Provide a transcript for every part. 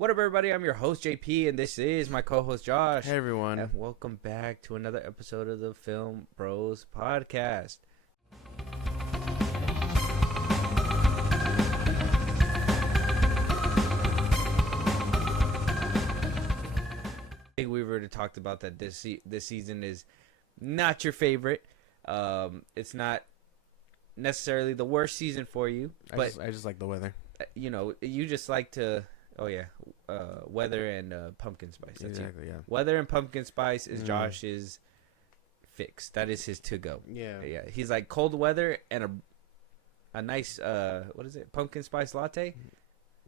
What up, everybody? I'm your host, JP, and this is my co-host, Josh. Hey, everyone. And welcome back to another episode of the FIlmBros podcast. I think we've already talked about that this season is not your favorite. It's not necessarily the worst season for you, but I just like the weather. You just like to... Oh, yeah. Weather and pumpkin spice. That's exactly, yeah. Weather and pumpkin spice is Josh's fix. That is his to-go. Yeah. Yeah. He's like cold weather and a nice, what is it, pumpkin spice latte.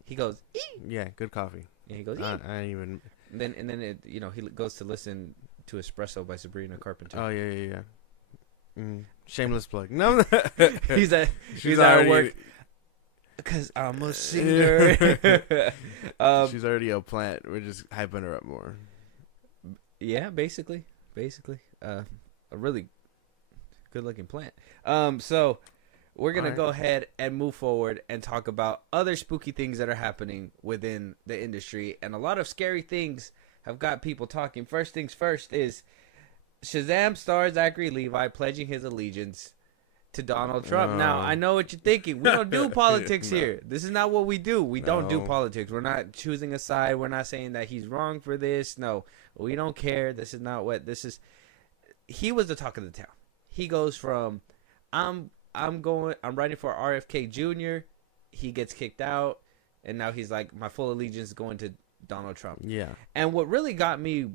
He goes, ee! Yeah, good coffee. And he goes, ee! I ain't even... And then it, he goes to listen to Espresso by Sabrina Carpenter. Oh, yeah. Shameless plug. No. he's at work. Because I'm a singer. She's already a plant. We're just hyping her up more. Yeah, basically. A really good-looking plant. So we're going to go ahead and move forward and talk about other spooky things that are happening within the industry. And a lot of scary things have got people talking. First things first is Shazam star Zachary Levi pledging his allegiance to Donald Trump. Now, I know what you're thinking. We don't do politics here. This is not what we do. We don't do politics. We're not choosing a side. We're not saying that he's wrong for this. No, we don't care. This is not what this is. He was the talk of the town. He goes from, I'm writing for RFK Jr. He gets kicked out, and now he's like, my full allegiance is going to Donald Trump. Yeah. And what really got me,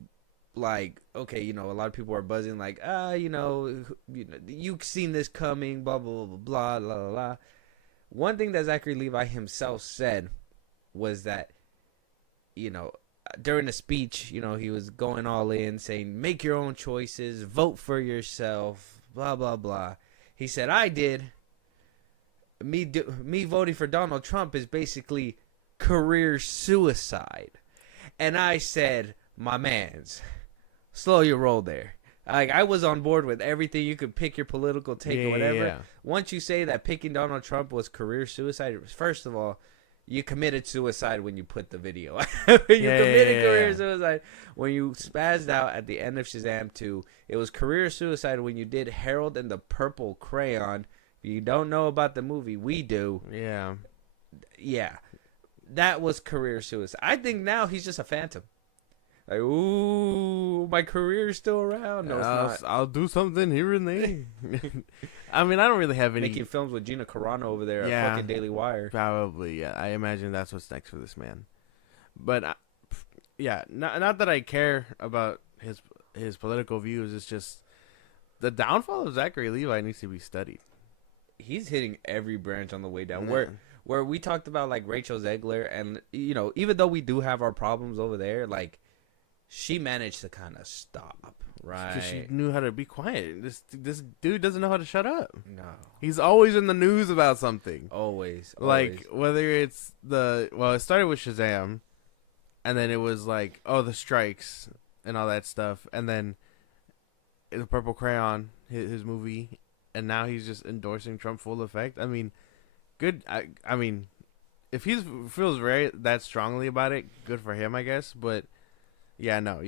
like, okay, a lot of people are buzzing, like, you've seen this coming, blah, blah, blah, blah, blah, blah, blah. One thing that Zachary Levi himself said was that, during the speech, he was going all in, saying, make your own choices, vote for yourself, blah, blah, blah. He said, I did. Me voting for Donald Trump is basically career suicide. And I said, my mans, slow your roll there. Like, I was on board with everything. You could pick your political take or whatever. Yeah. Once you say that picking Donald Trump was career suicide, first of all, you committed suicide when you put the video. You committed career suicide when you spazzed out at the end of Shazam 2. It was career suicide when you did Harold and the Purple Crayon. If you don't know about the movie, we do. Yeah. Yeah. That was career suicide. I think now he's just a phantom. Like, ooh, my career's still around. No, it's not. I'll do something here and there. I mean, I don't really have any... Making films with Gina Carano over there at fucking Daily Wire. Probably, yeah. I imagine that's what's next for this man. But, not that I care about his political views. It's just the downfall of Zachary Levi needs to be studied. He's hitting every branch on the way down. Where we talked about, like, Rachel Zegler, and, even though we do have our problems over there, like, she managed to kind of stop, right? Because she knew how to be quiet. This dude doesn't know how to shut up. No. He's always in the news about something. Always. Like, whether it's it started with Shazam, and then it was like, the strikes and all that stuff, and then the Purple Crayon, his movie, and now he's just endorsing Trump full effect. I mean, good. I mean, if he feels that strongly about it, good for him, I guess, but... Yeah, no,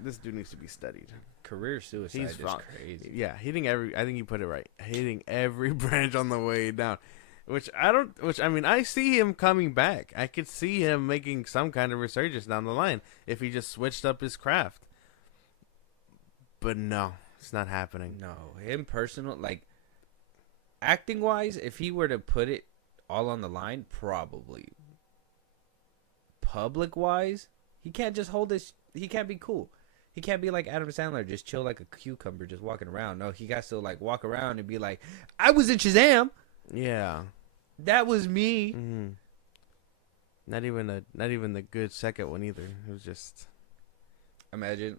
this dude needs to be studied. Career suicide is crazy. Yeah, I think you put it right. Hitting every branch on the way down. I see him coming back. I could see him making some kind of resurgence down the line if he just switched up his craft. But no, it's not happening. No, him personal, like, acting-wise, if he were to put it all on the line, probably. Public-wise... He can't just hold this. He can't be cool. He can't be like Adam Sandler, just chill like a cucumber, just walking around. No, he got to like walk around and be like, I was in Shazam. Yeah. That was me. Mm-hmm. Not even the good second one either. It was just... Imagine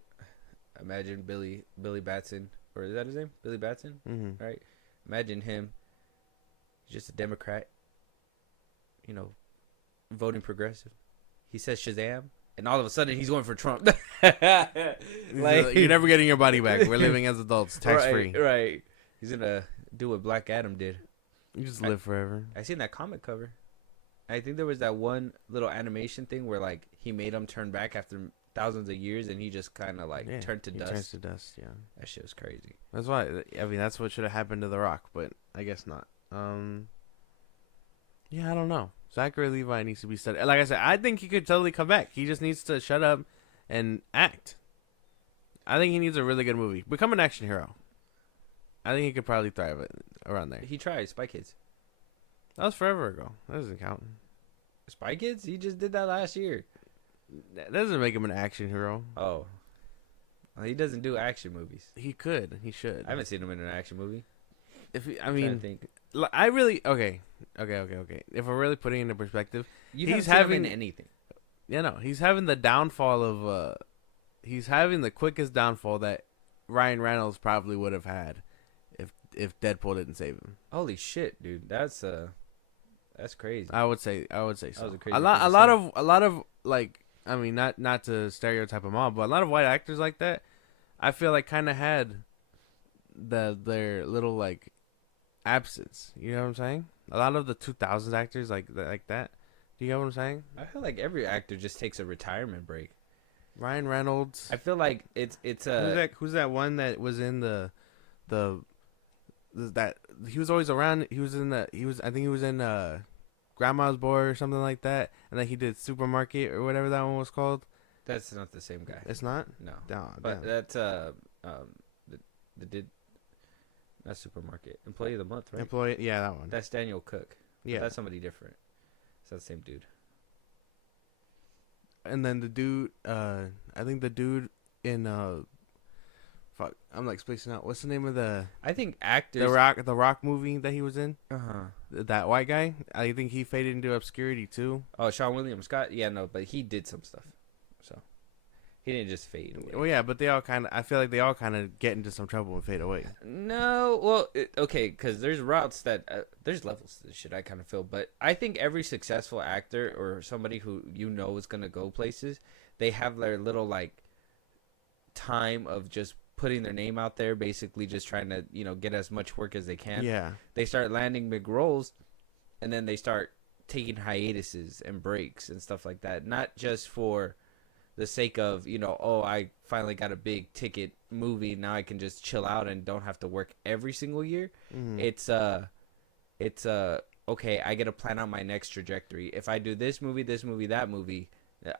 Billy Batson, or is that his name? Billy Batson? Mm-hmm. Right? Imagine him, just a Democrat, voting progressive. He says Shazam. And all of a sudden, he's going for Trump. Like, you're never getting your body back. We're living as adults, tax-free. Right. He's going to do what Black Adam did. You just live forever. I seen that comic cover. I think there was that one little animation thing where like he made him turn back after thousands of years, and he just kind of like turned to he dust. turns to dust. Yeah, That shit was crazy. that's why. I mean, that's what should have happened to The Rock, but I guess not. Yeah, I don't know. Zachary Levi needs to be studied. Like I said, I think he could totally come back. He just needs to shut up and act. I think he needs a really good movie. Become an action hero. I think he could probably thrive around there. He tried Spy Kids. That was forever ago. That doesn't count. Spy Kids? He just did that last year. That doesn't make him an action hero. Oh. Well, he doesn't do action movies. He could. He should. I haven't seen him in an action movie. I mean, I really okay. If we're really putting it into perspective, He's having anything. Yeah, no, he's having the downfall of. He's having the quickest downfall that Ryan Reynolds probably would have had if Deadpool didn't save him. Holy shit, dude! That's crazy. I would say so. Was a crazy A lot of like, I mean, not to stereotype them all, but a lot of white actors like that, I feel like kind of had their little like absence. You know what I'm saying? A lot of the 2000s actors like that. Do you know what I'm saying? I feel like every actor just takes a retirement break. Ryan Reynolds. I feel like it's who's that one that was in that he was always around. I think he was in Grandma's Boy or something like that, and then he did Supermarket or whatever that one was called. That's not the same guy. It's not. No, but damn. That's not Supermarket. Employee of the Month, right? Yeah, that one. That's Daniel Cook. Yeah, that's somebody different. It's not the same dude. And then the dude, I think the dude in fuck, I'm like spacing out. What's the name of I think actors. The Rock movie that he was in. That white guy. I think he faded into obscurity too. Oh, Sean William Scott. Yeah, no, but he did some stuff, so he didn't just fade away. Well, yeah, but they all kind of. I feel like they all kind of get into some trouble and fade away. No, well, okay, because there's routes that there's levels to this shit. I kind of feel, but I think every successful actor or somebody who is gonna go places, they have their little like time of just putting their name out there, basically just trying to get as much work as they can. Yeah, they start landing big roles, and then they start taking hiatuses and breaks and stuff like that. Not just for the sake of I finally got a big ticket movie, now I can just chill out and don't have to work every single year. It's okay, I get to plan out my next trajectory. If I do this movie, that movie,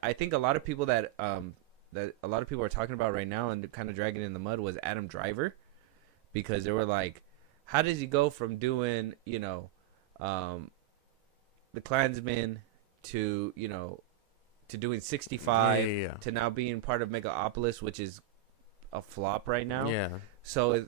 I think a lot of people that a lot of people are talking about right now and kind of dragging in the mud was Adam Driver, because they were like, how does he go from doing The Klansman to to doing 65 to now being part of Megapolis, which is a flop right now. Yeah. So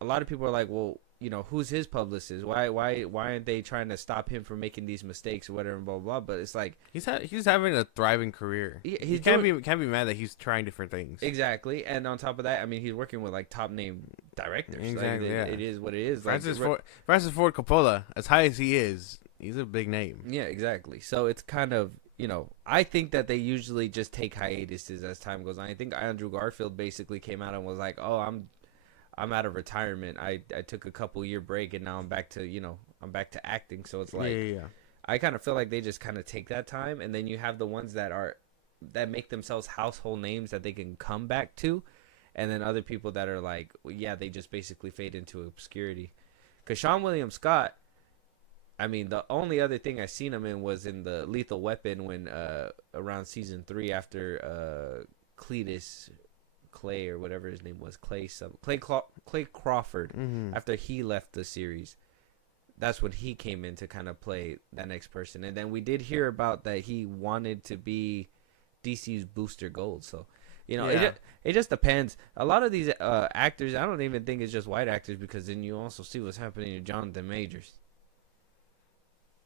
a lot of people are like, well, who's his publicist? Why aren't they trying to stop him from making these mistakes or whatever, blah blah? But it's like he's having a thriving career. He can't be mad that he's trying different things. Exactly, and on top of that, I mean, he's working with like top name directors. Exactly, like, it is what it is. Francis Ford Coppola, as high as he is, he's a big name. Yeah, exactly. So it's kind of I think that they usually just take hiatuses as time goes on. I think Andrew Garfield basically came out and was like, "Oh, I'm out of retirement. I took a couple year break and now I'm back to I'm back to acting." So it's like I kind of feel like they just kind of take that time, and then you have the ones that make themselves household names that they can come back to, and then other people that are like, well, yeah, they just basically fade into obscurity. Because Sean William Scott, I mean, the only other thing I seen him in was in the Lethal Weapon when around season 3 after Cletus Clay or whatever his name was, Clay Crawford, after he left the series. That's when he came in to kind of play that next person. And then we did hear about that he wanted to be DC's Booster Gold. So, it just depends. A lot of these actors, I don't even think it's just white actors, because then you also see what's happening to Jonathan Majors.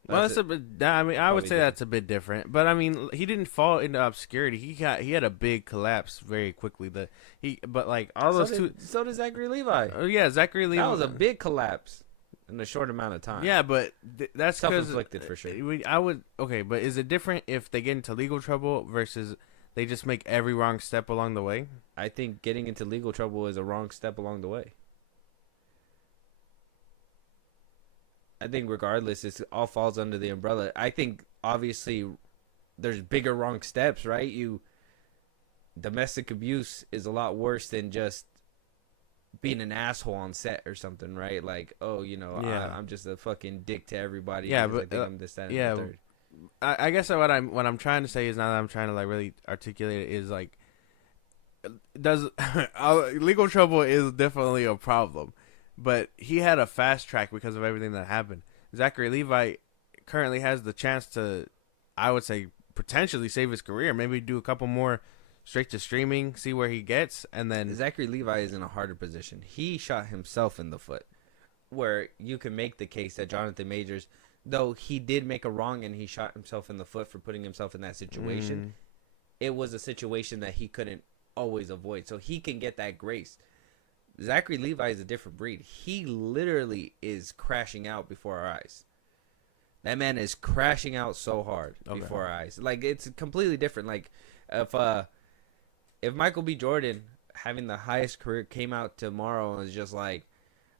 Well, that's a bit. I mean, I would say that's a bit different, but I mean, he didn't fall into obscurity. He had a big collapse very quickly. But like all those two. So did Zachary Levi. Oh yeah, Zachary Levi. That was a big collapse in a short amount of time. Yeah, but that's self-inflicted for sure. But is it different if they get into legal trouble versus they just make every wrong step along the way? I think getting into legal trouble is a wrong step along the way. I think regardless, it all falls under the umbrella. I think obviously there's bigger wrong steps, right? Domestic abuse is a lot worse than just being an asshole on set or something, right? Like, oh, I'm just a fucking dick to everybody. Yeah, because but I think I'm this, that, and yeah, the third. I guess what I'm trying to say is, now that I'm trying to like really articulate it, is like, does legal trouble is definitely a problem, but he had a fast track because of everything that happened. Zachary Levi currently has the chance to, I would say, potentially save his career. Maybe do a couple more straight to streaming, see where he gets, and then Zachary Levi is in a harder position. He shot himself in the foot, where you can make the case that Jonathan Majors, though he did make a wrong and he shot himself in the foot for putting himself in that situation, it was a situation that he couldn't always avoid. So he can get that grace. Zachary Levi is a different breed. He literally is crashing out before our eyes. That man is crashing out so hard before our eyes. Like, it's completely different. Like, if Michael B. Jordan, having the highest career, came out tomorrow and was just like,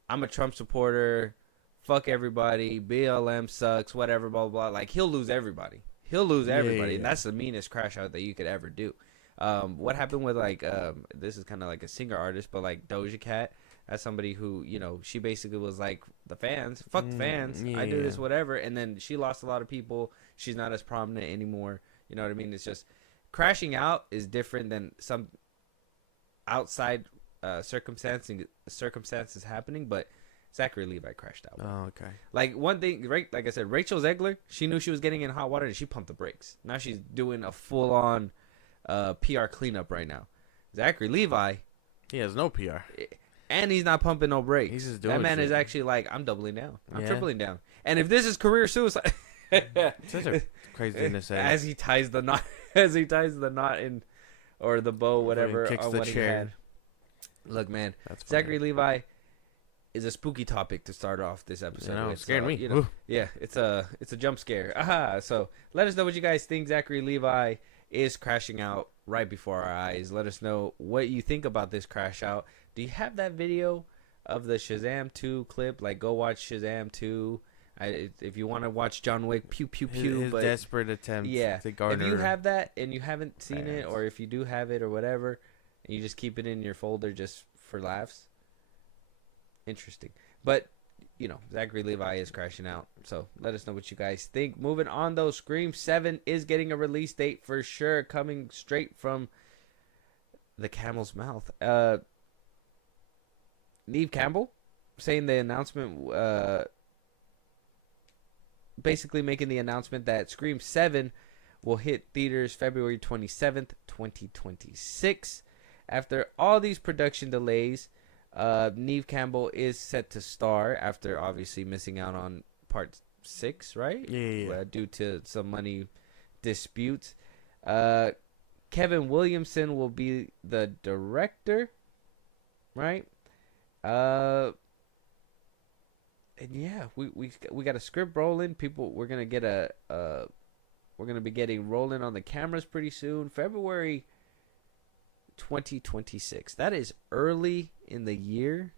I'm a Trump supporter, fuck everybody, BLM sucks, whatever, blah, blah, blah. Like, he'll lose everybody. Yeah. And that's the meanest crash out that you could ever do. What happened with, like, this is kind of like a singer artist, but like Doja Cat, as somebody who, she basically was like, the fans, fuck the fans, I do this, whatever. And then she lost a lot of people. She's not as prominent anymore. You know what I mean? It's just, crashing out is different than some outside circumstances happening, but Zachary Levi crashed out. Oh, okay. Like, one thing, right? Like I said, Rachel Zegler, she knew she was getting in hot water and she pumped the brakes. Now she's doing a full-on PR cleanup right now. Zachary Levi, he has no PR, and he's not pumping no brakes. He's just doing that man shit. Is actually like, I'm doubling down. I'm tripling down. And if this is career suicide, such a crazy thing to say. As he ties the knot, in, or the bow, whatever, kicks on the what he chair. had. Look, man, That's funny. Zachary Levi is a spooky topic to start off this episode. It scared me. Yeah, it's a jump scare. Aha! So let us know what you guys think. Zachary Levi is crashing out right before our eyes. Let us know what you think about this crash out. Do you have that video of the Shazam 2 clip? Like, go watch Shazam 2. If you want to watch John Wick, pew pew pew. His desperate attempt. To garner. If you have that and you haven't seen fans. it, or if you do have it or whatever, and you just keep it in your folder just for laughs, interesting. But Zachary Levi is crashing out. So let us know what you guys think. Moving on, though, Scream 7 is getting a release date for sure, coming straight from the camel's mouth. Neve Campbell saying the announcement, basically making the announcement that Scream 7 will hit theaters February 27th, 2026. After all these production delays, Neve Campbell is set to star after obviously missing out on part 6, right? Yeah. Due to some money disputes. Kevin Williamson will be the director, right? And yeah, we got a script rolling. We're gonna get we're gonna be getting rolling on the cameras pretty soon. February 2026. That is early in the year.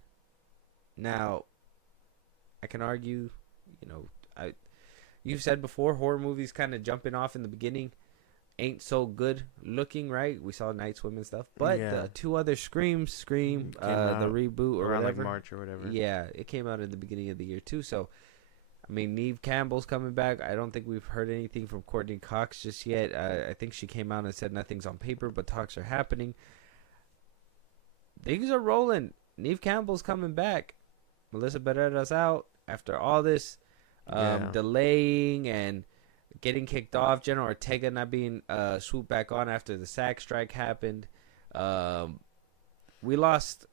Now, I can argue, you've said before, horror movies kind of jumping off in the beginning ain't so good looking, right? We saw Night Swim and stuff, but the two other Scream, the reboot or around whatever, like March or whatever. Yeah, it came out in the beginning of the year too. So, I mean, Neve Campbell's coming back. I don't think we've heard anything from Courtney Cox just yet. I think she came out and said nothing's on paper, but talks are happening. Things are rolling. Neve Campbell's coming back. Melissa Barrera's out after all this delaying and getting kicked off. Jenna Ortega not being swooped back on after the SAG strike happened. We lost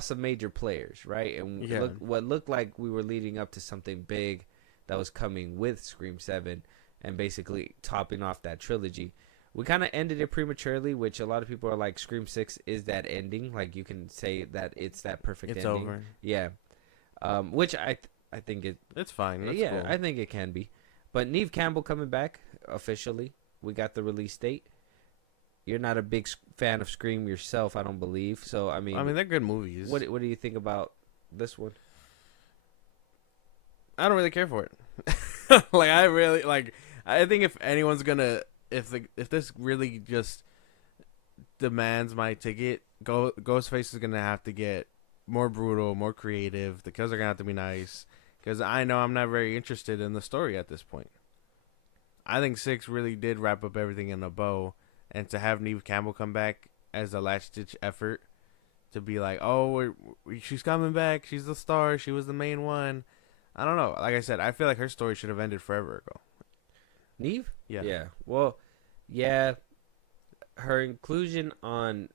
some major players, right? And what looked like we were leading up to something big that was coming with Scream 7 and basically topping off that trilogy. We kind of ended it prematurely, which a lot of people are like, Scream 6 is that ending. Like, you can say that it's that perfect ending. It's over. Yeah. Which I think it's fine. That's cool. I think it can be. But Neve Campbell coming back officially. We got the release date. You're not a big fan of Scream yourself, I don't believe. So, I mean, they're good movies. What do you think about this one? I don't really care for it. Like I really like. I think if anyone's gonna, if this really just demands my ticket, Ghostface is gonna have to get more brutal, more creative. The kills are gonna have to be nice, because I know I'm not very interested in the story at this point. I think 6 really did wrap up everything in a bow, and to have Neve Campbell come back as a last ditch effort to be like, oh, she's coming back, she's the star, she was the main one. I don't know. Like I said, I feel like her story should have ended forever ago. Neve? Yeah. Yeah. Well, yeah. Her inclusion on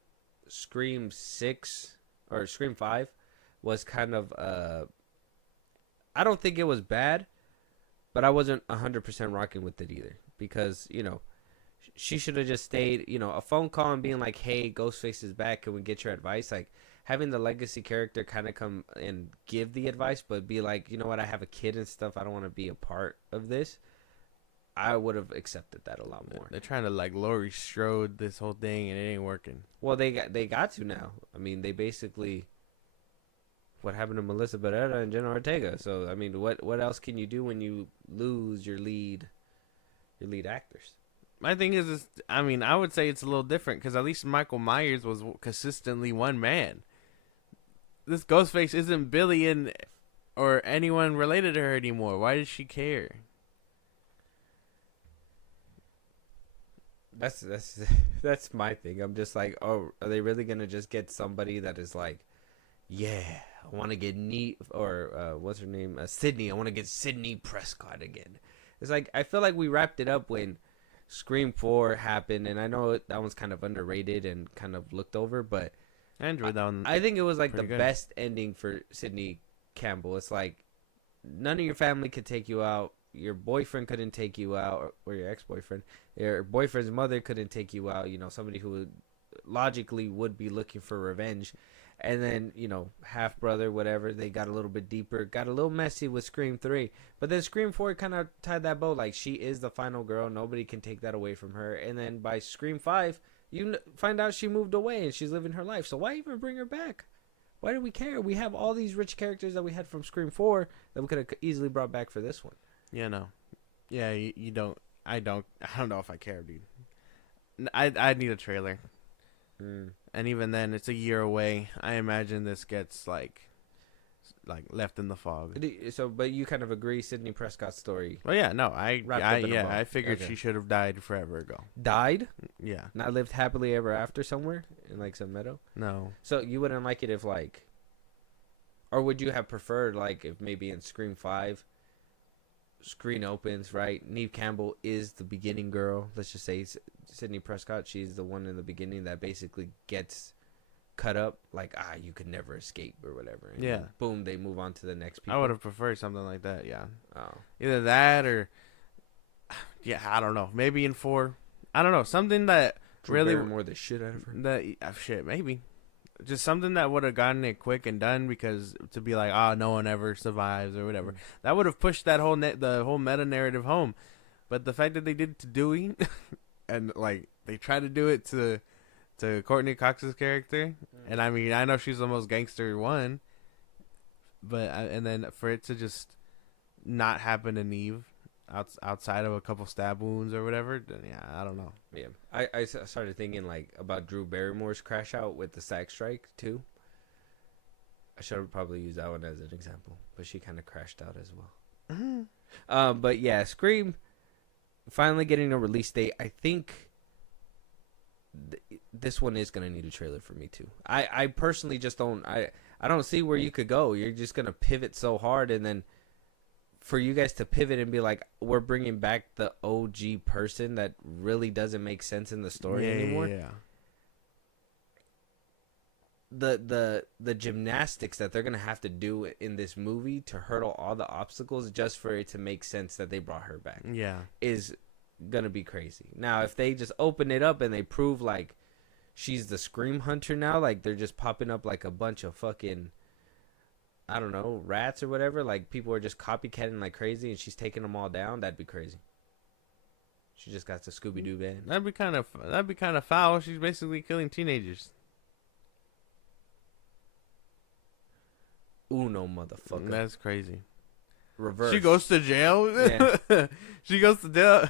Scream 6 or Scream 5 was kind of I don't think it was bad, but I wasn't 100% rocking with it either, because, you know, she should have just stayed, you know, a phone call and being like, hey, Ghostface is back, can we get your advice? Like, having the legacy character kind of come and give the advice, but be like, you know what, I have a kid and stuff, I don't want to be a part of this. I would have accepted that a lot more. They're trying to like Laurie Strode this whole thing, and it ain't working. Well, they got to now. I mean, they basically, what happened to Melissa Barrera and Jenna Ortega? So I mean, what else can you do when you lose your lead actors? My thing is, I mean, I would say it's a little different, because at least Michael Myers was consistently one man. This Ghostface isn't Billy or anyone related to her anymore. Why does she care? That's my thing. I'm just like, oh, are they really gonna just get somebody that is like, yeah, I want to get neat, or what's her name, Sydney? I want to get Sydney Prescott again. It's like, I feel like we wrapped it up when Scream 4 happened, and I know that one's kind of underrated and kind of looked over, but I enjoyed that one. I think it was like the good. best ending for Sydney Campbell. It's like, none of your family could take you out. Your boyfriend couldn't take you out, or your ex-boyfriend. Your boyfriend's mother couldn't take you out. You know, somebody who logically would be looking for revenge. And then, you know, half brother, whatever, they got a little bit deeper, got a little messy with Scream 3. But then Scream 4 kind of tied that bow. Like, she is the final girl. Nobody can take that away from her. And then by Scream 5, you find out she moved away and she's living her life. So why even bring her back? Why do we care? We have all these rich characters that we had from Scream 4 that we could have easily brought back for this one. Yeah, no. Yeah, you don't. I don't know if I care, dude. I need a trailer. And even then, it's a year away. I imagine this gets like left in the fog. So, but you kind of agree, Sydney Prescott's story. Well, yeah, no, I figured Okay. she should have died forever ago. Died? Yeah. Not lived happily ever after somewhere in like some meadow? No. So you wouldn't like it if like, or would you have preferred like if maybe in Scream 5, screen opens, right? Neve Campbell is the beginning girl. Let's just say Sydney Prescott, she's the one in the beginning that basically gets cut up. Like, you could never escape or whatever. And Yeah. then boom, they move on to the next people. I would have preferred something like that, yeah. Oh. Either that or, yeah, I don't know. Maybe in 4. I don't know. Something that Drew really... Barrymore the shit out of her. That, shit, maybe. Just something that would have gotten it quick and done, because to be like, no one ever survives or whatever, that would have pushed that whole the whole meta narrative home. But the fact that they did it to Dewey, and like they tried to do it to Courtney Cox's character, and I mean, I know she's the most gangster one, but and then for it to just not happen to Neve outside of a couple stab wounds or whatever, then yeah, I don't know. Yeah, I started thinking like about Drew Barrymore's crash out with the SAG strike too. I should have probably used that one as an example, but she kind of crashed out as well. Mm-hmm. But yeah, Scream finally getting a release date. I think this one is gonna need a trailer for me too. I personally just don't. I don't see where you could go. You're just gonna pivot so hard, and then for you guys to pivot and be like, we're bringing back the OG person that really doesn't make sense in the story anymore. Yeah. The gymnastics that they're gonna have to do in this movie to hurdle all the obstacles just for it to make sense that they brought her back is gonna be crazy. Now, if they just open it up and they prove like she's the Scream Hunter now, like they're just popping up like a bunch of fucking, I don't know, rats or whatever, like people are just copycatting like crazy and she's taking them all down, that'd be crazy. She just got the Scooby-Doo band. That'd be kind of foul. She's basically killing teenagers. Uno, motherfucker. That's crazy. reverse. She goes to jail. Yeah. She goes to jail.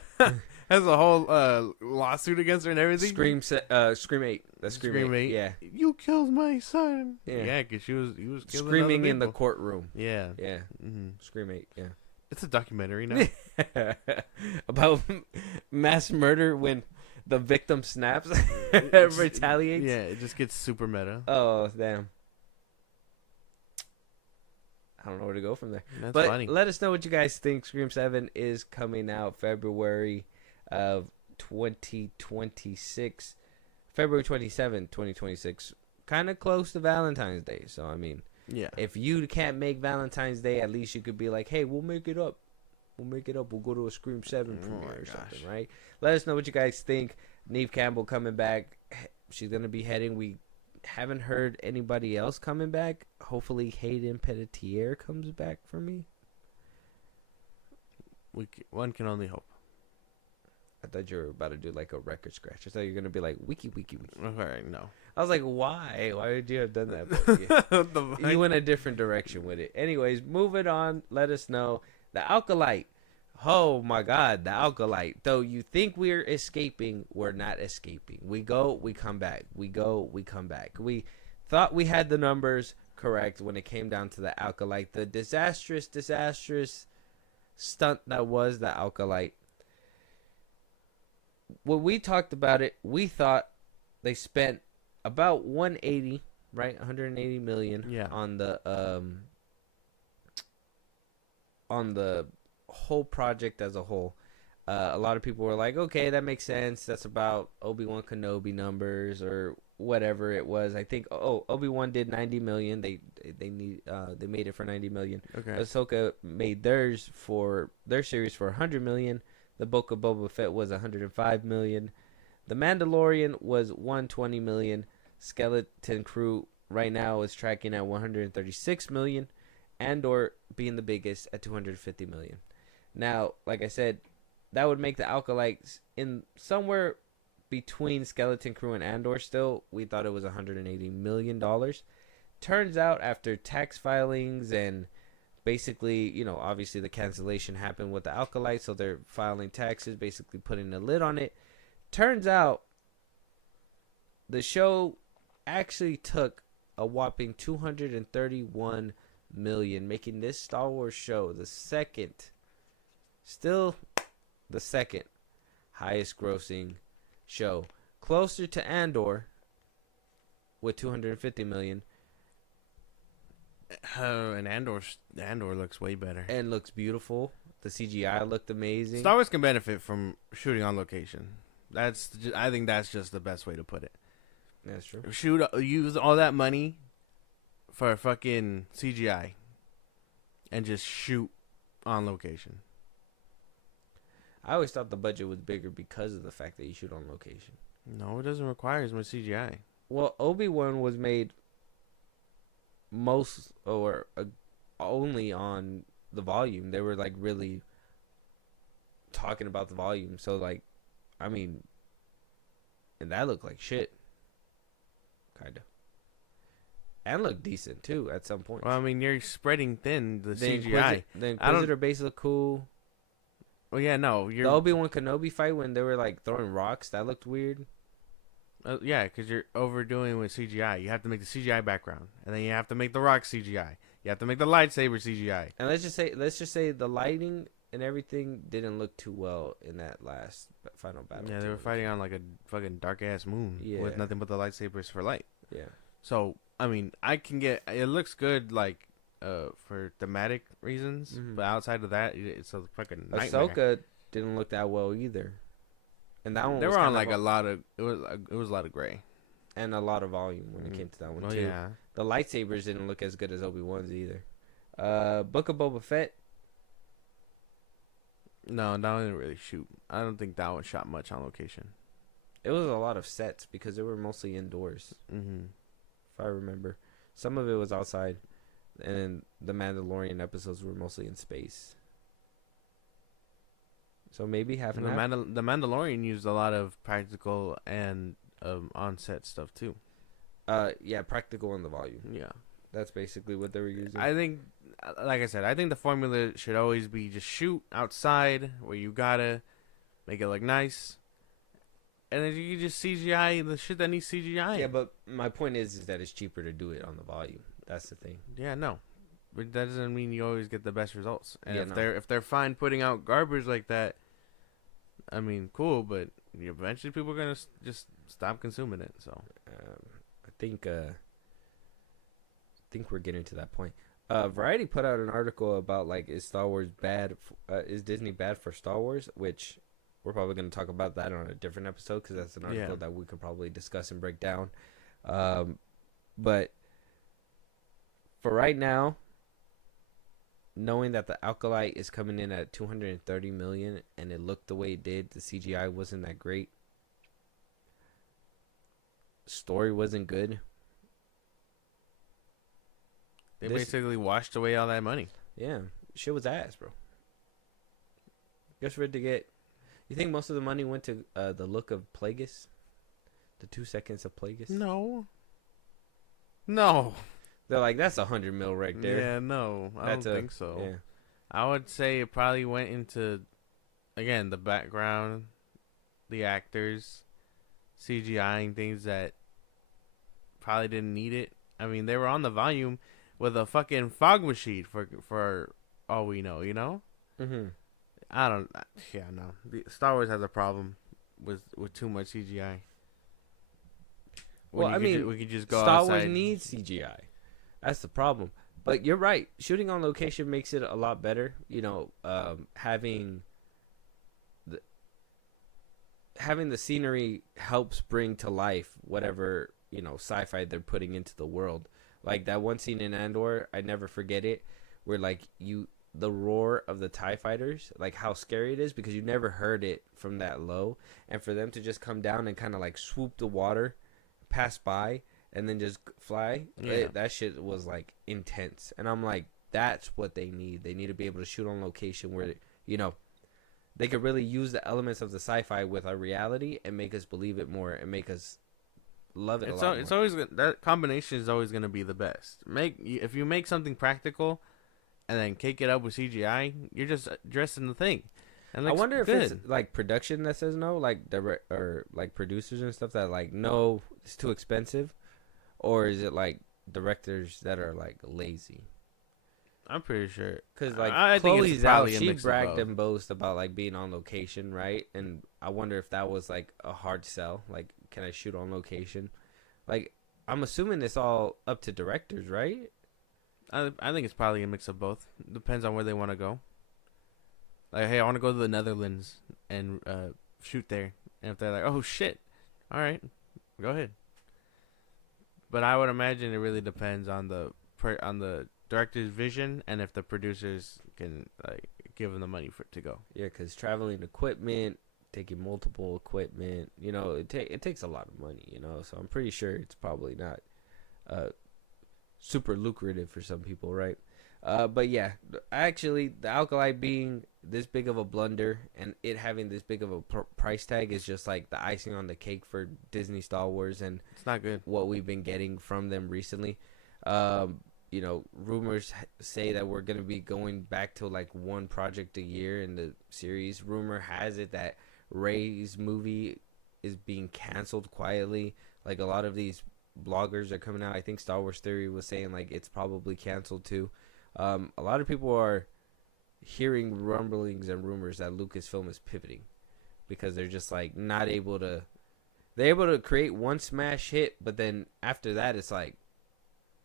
Has a whole lawsuit against her and everything. Scream 8. That's Scream 8. Yeah. You killed my son. Yeah. Yeah, because he was killing Screaming other in the people. courtroom. Yeah. Yeah. Mm-hmm. Scream 8. Yeah. It's a documentary now. About mass murder when the victim snaps, retaliates. Yeah, it just gets super meta. Oh damn! I don't know where to go from there. That's but funny. let us know what you guys think. Scream 7 is coming out February of 2026. February 27, 2026. Kind of close to Valentine's Day. So I mean, Yeah. if you can't make Valentine's Day, at least you could be like, hey, we'll make it up. We'll go to a Scream 7 premiere or something, right? Let us know what you guys think. Neve Campbell coming back. She's going to be heading. We haven't heard anybody else coming back. Hopefully Hayden Panettiere comes back for me. One can only hope. I thought you were about to do like a record scratch. I thought you were going to be like, wiki. Okay, no. I was like, why? Why would you have done that? You went a different direction with it. Anyways, moving on. Let us know. The Alkalite. Oh my God, the Alkalite. Though you think we're escaping, we're not escaping. We go, we come back. We go, we come back. We thought we had the numbers correct when it came down to the Alkalite. The disastrous stunt that was the Alkalite. When we talked about it, we thought they spent about 180, right? 180 million on the whole project as a whole. A lot of people were like, okay, that makes sense. That's about Obi-Wan Kenobi numbers or whatever it was. I think Obi-Wan did 90 million. They made it for 90 million. Okay. Ahsoka made their series for 100 million. The Book of Boba Fett was 105 million. The Mandalorian was 120 million. Skeleton Crew right now is tracking at 136 million. Andor being the biggest at 250 million. Now, like I said, that would make the Alkalites in somewhere between Skeleton Crew and Andor still. We thought it was $180 million. Turns out after tax filings and basically, obviously the cancellation happened with the Alkalites, so they're filing taxes, basically putting a lid on it. Turns out the show actually took a whopping 231 million, making this Star Wars show the second highest grossing show, closer to Andor with 250 million. And Andor looks way better And looks beautiful. The CGI looked amazing. Star Wars can benefit from shooting on location. I think that's just the best way to put it. That's true. Use all that money for fucking CGI and just shoot on location. I always thought the budget was bigger because of the fact that you shoot on location. No, it doesn't require as much CGI. Well, Obi-Wan was made only on the volume. They were like really talking about the volume. So like, I mean, and that looked like shit. Kind of. And looked decent too at some point. Well, I mean, you're spreading thin the CGI. The Inquisitor base looked cool. Well, yeah, no. The Obi-Wan Kenobi fight when they were like throwing rocks, that looked weird. Yeah, because you're overdoing with CGI. You have to make the CGI background, and then you have to make the rock CGI. You have to make the lightsaber CGI. And let's just say the lighting and everything didn't look too well in that last final battle. Yeah, they were fighting on like a fucking dark ass moon with nothing but the lightsabers for light. Yeah. So I mean, it looks good like for thematic reasons, but outside of that, it's a fucking nightmare. Ahsoka didn't look that well either. And that one they were on like a lot of it was a lot of gray and a lot of volume when it came to that one too. Yeah. The lightsabers didn't look as good as Obi-Wan's either. Book of Boba Fett. No, that one didn't really shoot. I don't think that one shot much on location. It was a lot of sets because they were mostly indoors. Mm-hmm. If I remember, some of it was outside, and the Mandalorian episodes were mostly in space. So maybe half an hour. The Mandalorian used a lot of practical and on-set stuff too. Yeah, practical in the volume. Yeah. That's basically what they were using. I think, like I said, I think the formula should always be just shoot outside where you gotta make it look nice, and then you can just CGI the shit that needs CGI. Yeah, but my point is that it's cheaper to do it on the volume. That's the thing. Yeah, no, but that doesn't mean you always get the best results. And Yeah, if they're fine putting out garbage like that, I mean, cool, but eventually people are gonna just stop consuming it. So I think we're getting to that point. Variety put out an article about like is Star Wars bad? Is Disney bad for Star Wars? Which we're probably going to talk about that on a different episode because that's an article that we could probably discuss and break down. But for right now, knowing that the Alkalite is coming in at 230 million and it looked the way it did, the CGI wasn't that great. Story wasn't good. they basically washed away all that money. Yeah, shit was ass, bro. Just for it to get, you think most of the money went to the look of Plagueis, the 2 seconds of Plagueis? No. They're like, that's 100 mil right there. Yeah, no, I don't think so. Yeah. I would say it probably went into, again, the background, the actors, CGIing things that probably didn't need it. I mean, they were on the volume with a fucking fog machine for all we know, you know? Mm-hmm. I don't. Yeah, no. Star Wars has a problem with too much CGI. Well, I mean, we could just go Star outside. Wars needs CGI. That's the problem. But you're right. Shooting on location makes it a lot better. You know, having the scenery helps bring to life whatever, you know, sci-fi they're putting into the world. Like that one scene in Andor, I never forget it, where like the roar of the TIE fighters, like how scary it is because you never heard it from that low, and for them to just come down and kind of like swoop the water, pass by, and then just fly, that shit was like intense. And I'm like, that's what they need. They need to be able to shoot on location where, you know, they could really use the elements of the sci-fi with our reality and make us believe it more and make us love it a lot more. It's always that combination is always going to be the best. If you make something practical and then cake it up with CGI, you're just dressing the thing. And I wonder if it's like production that says no, like or like producers and stuff that like no, it's too expensive, or is it like directors that are like lazy? I'm pretty sure because like I Chloe's out, she bragged and boast about like being on location, right? And I wonder if that was like a hard sell. Like, can I shoot on location? Like, I'm assuming it's all up to directors, right? I think it's probably a mix of both. Depends on where they want to go. Like, hey, I want to go to the Netherlands and shoot there. And if they're like, oh shit, all right, go ahead. But I would imagine it really depends on the director's vision and if the producers can like give them the money for it to go. Yeah, because traveling equipment, taking multiple equipment, you know, it takes a lot of money, you know. So I'm pretty sure it's probably not super lucrative for some people, right? But yeah, actually, the Alkalite being this big of a blunder and it having this big of a price tag is just like the icing on the cake for Disney Star Wars, and it's not good. What we've been getting from them recently. You know, rumors say that we're going to be going back to like one project a year in the series. Rumor has it that Rey's movie is being canceled quietly. Like a lot of these bloggers are coming out. I think Star Wars Theory was saying like it's probably canceled too. A lot of people are hearing rumblings and rumors that Lucasfilm is pivoting because they're just like not able to. They're able to create one smash hit, but then after that, it's like,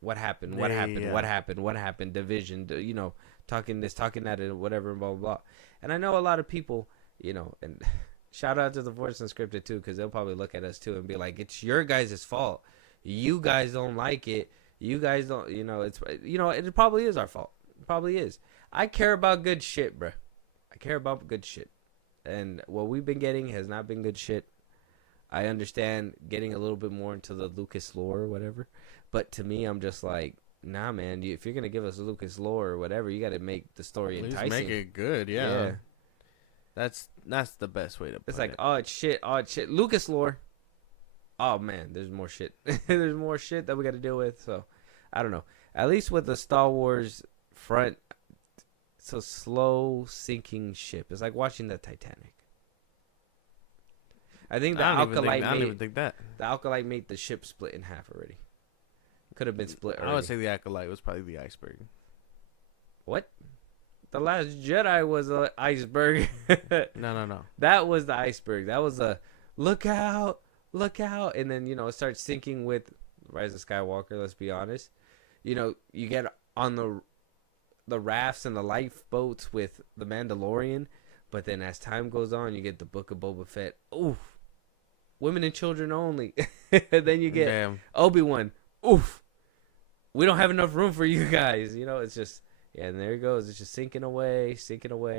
what happened? What happened? Yeah. What happened? What happened? Division, you know, talking this, talking that, and whatever, and blah, blah, blah. And I know a lot of people, you know, and shout out to the Voice Unscripted, too, because they'll probably look at us, too, and be like, it's your guys' fault. You guys don't like it. You guys don't, you know, it's, you know, it probably is our fault. It probably is. I care about good shit, bro. I care about good shit. And what we've been getting has not been good shit. I understand getting a little bit more into the Lucas lore or whatever. But to me, I'm just like, nah, man. If you're gonna give us Lucas lore or whatever, you got to make the story enticing. Make it good, yeah. That's the best way to put it. It's like, oh shit, Lucas lore. Oh man, there's more shit. There's more shit that we got to deal with. So, I don't know. At least with the Star Wars front, it's a slow sinking ship. It's like watching the Titanic. I think I don't even think that. the Alkalite made the ship split in half already. Could have been split already. I would say the Acolyte was probably the iceberg. What? The Last Jedi was an iceberg. No. That was the iceberg. That was a look out, and then it starts sinking with Rise of Skywalker. Let's be honest. You get on the rafts and the lifeboats with the Mandalorian, but then as time goes on, you get the Book of Boba Fett. Oof, women and children only. Then you get Obi-Wan. Oof, we don't have enough room for you guys. It's just. Yeah, and there it goes. It's just sinking away.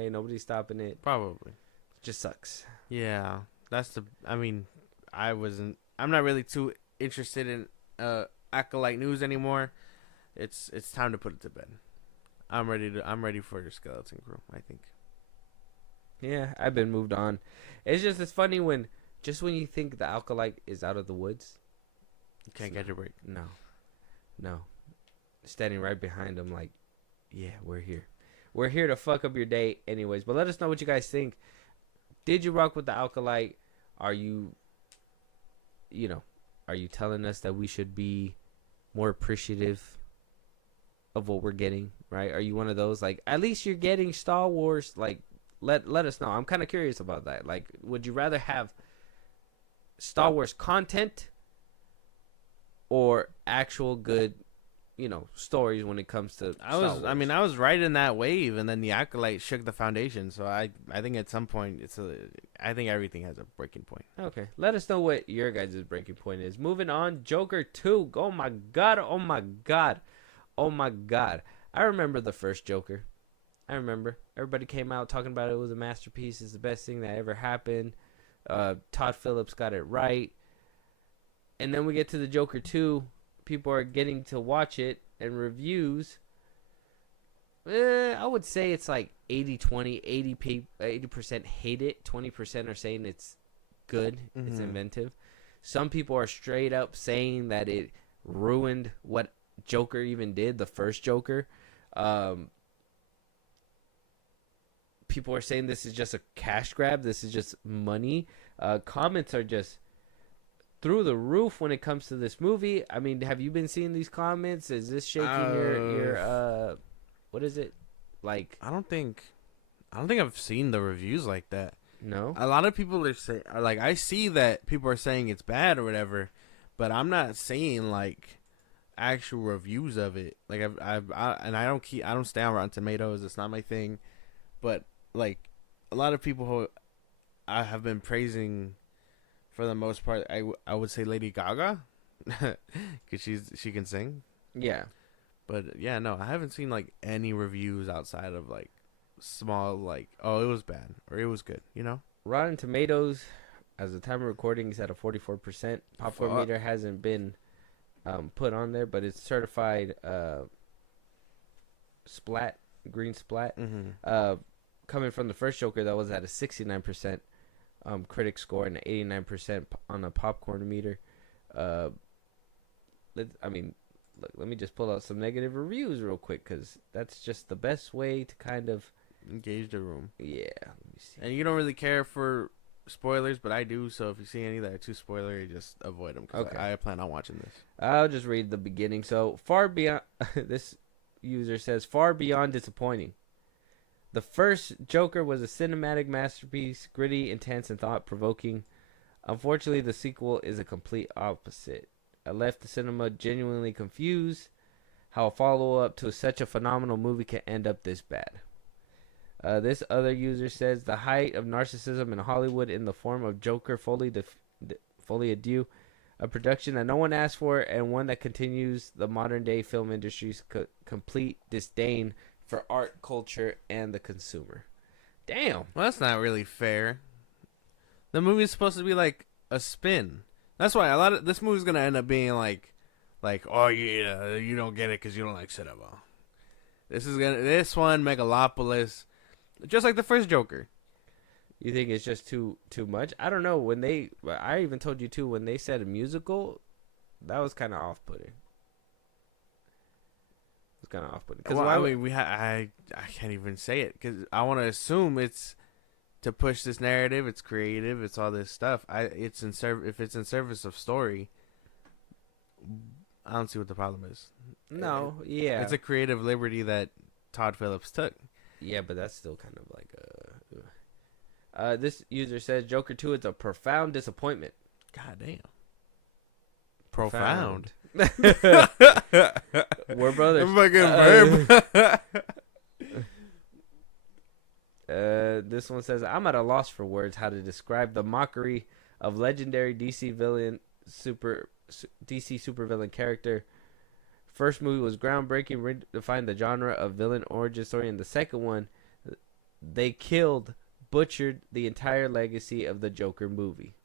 Nobody's stopping it. Probably. It just sucks. Yeah, I'm not really too interested in Acolyte news anymore. It's time to put it to bed. I'm ready for your Skeleton Crew, I think. Yeah, I've been moved on. It's funny when you think the Acolyte is out of the woods. You can't get a break. No. Standing right behind him like, yeah, we're here. We're here to fuck up your day anyways. But let us know what you guys think. Did you rock with the Acolyte? Are you telling us that we should be more appreciative of what we're getting, right? Are you one of those, like, at least you're getting Star Wars? Like, let us know. I'm kind of curious about that. Like, would you rather have Star Wars content or actual good stories when it comes to Star Wars? I was right in that wave, and then the Acolyte shook the foundation. So I think at some point I think everything has a breaking point. Okay, let us know what your guys' breaking point is. Moving on, Joker 2. Oh my god! I remember the first Joker. I remember everybody came out talking about it was a masterpiece. It's the best thing that ever happened. Todd Phillips got it right, and then we get to the Joker 2. People are getting to watch it, and reviews, I would say it's like 80-20. 80% hate it, 20% are saying it's good, it's inventive. Some people are straight up saying that it ruined what Joker even did, the first Joker. People are saying this is just a cash grab, this is just money. Comments are just through the roof when it comes to this movie. I mean, have you been seeing these comments? Is this shaking your what is it? Like, I don't think I've seen the reviews like that. No. A lot of people are like, I see that people are saying it's bad or whatever, but I'm not seeing like actual reviews of it. Like I don't stay on Rotten Tomatoes. It's not my thing. But like a lot of people who I have been praising, for the most part, I would say Lady Gaga, because she can sing. Yeah. But yeah, no, I haven't seen like any reviews outside of like small, like, oh, it was bad or it was good, Rotten Tomatoes, as the time of recording, is at a 44%. Popcorn meter hasn't been put on there, but it's certified splat, green splat. Coming from the first Joker, that was at a 69% critic score and 89% on a popcorn meter. Let me just pull out some negative reviews real quick, because that's just the best way to kind of engage the room. Yeah, let me see. And you don't really care for spoilers, but I do. So if you see any that are too spoilery, just avoid them. Okay. I plan on watching this. I'll just read the beginning. So far beyond, this user says, far beyond disappointing. The first Joker was a cinematic masterpiece, gritty, intense, and thought-provoking. Unfortunately, the sequel is a complete opposite. I left the cinema genuinely confused how a follow-up to such a phenomenal movie can end up this bad. This other user says, the height of narcissism in Hollywood in the form of Joker fully adieu, a production that no one asked for, and one that continues the modern-day film industry's complete disdain for art, culture, and the consumer. Damn. Well, that's not really fair. The movie's supposed to be like a spin. That's why this movie's gonna end up being like, oh yeah, you don't get it because you don't like cinema. This one, Megalopolis, just like the first Joker. You think it's just too much? I don't know. I even told you too, when they said a musical, that was kind of off-putting. kind of off-putting. Well, I mean, I can't even say it because I want to assume it's to push this narrative. It's creative. It's all this stuff. If it's in service of story, I don't see what the problem is. No, yeah, it's a creative liberty that Todd Phillips took. Yeah, but that's still kind of like this user says Joker 2 is a profound disappointment. God damn. Profound. We're brothers. Fucking verb. This one says, I'm at a loss for words how to describe the mockery of legendary DC supervillain character. First movie was groundbreaking, redefined the genre of villain origin story, and the second one, they butchered the entire legacy of the Joker movie.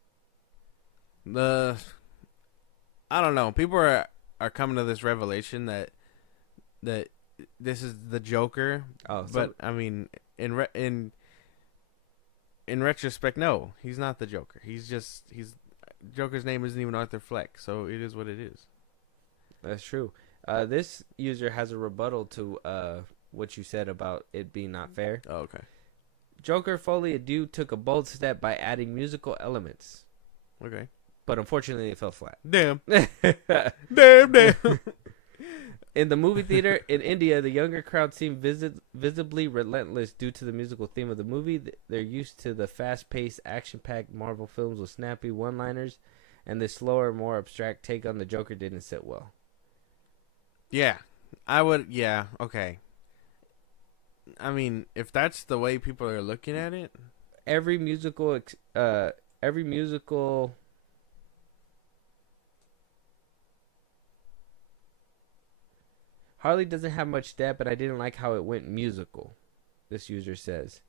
I don't know. People are coming to this revelation that this is the Joker. Oh, but I mean, in retrospect, no, he's not the Joker. Joker's name isn't even Arthur Fleck, so it is what it is. That's true. This user has a rebuttal to what you said about it being not fair. Oh, okay. Joker Folie à Deux took a bold step by adding musical elements. Okay. But unfortunately, it fell flat. Damn. Damn. In the movie theater in India, the younger crowd seemed visibly relentless due to the musical theme of the movie. They're used to the fast-paced, action-packed Marvel films with snappy one-liners, and this slower, more abstract take on the Joker didn't sit well. Yeah, I would. Yeah, okay. I mean, if that's the way people are looking at it, every musical Harley doesn't have much depth, but I didn't like how it went musical. This user says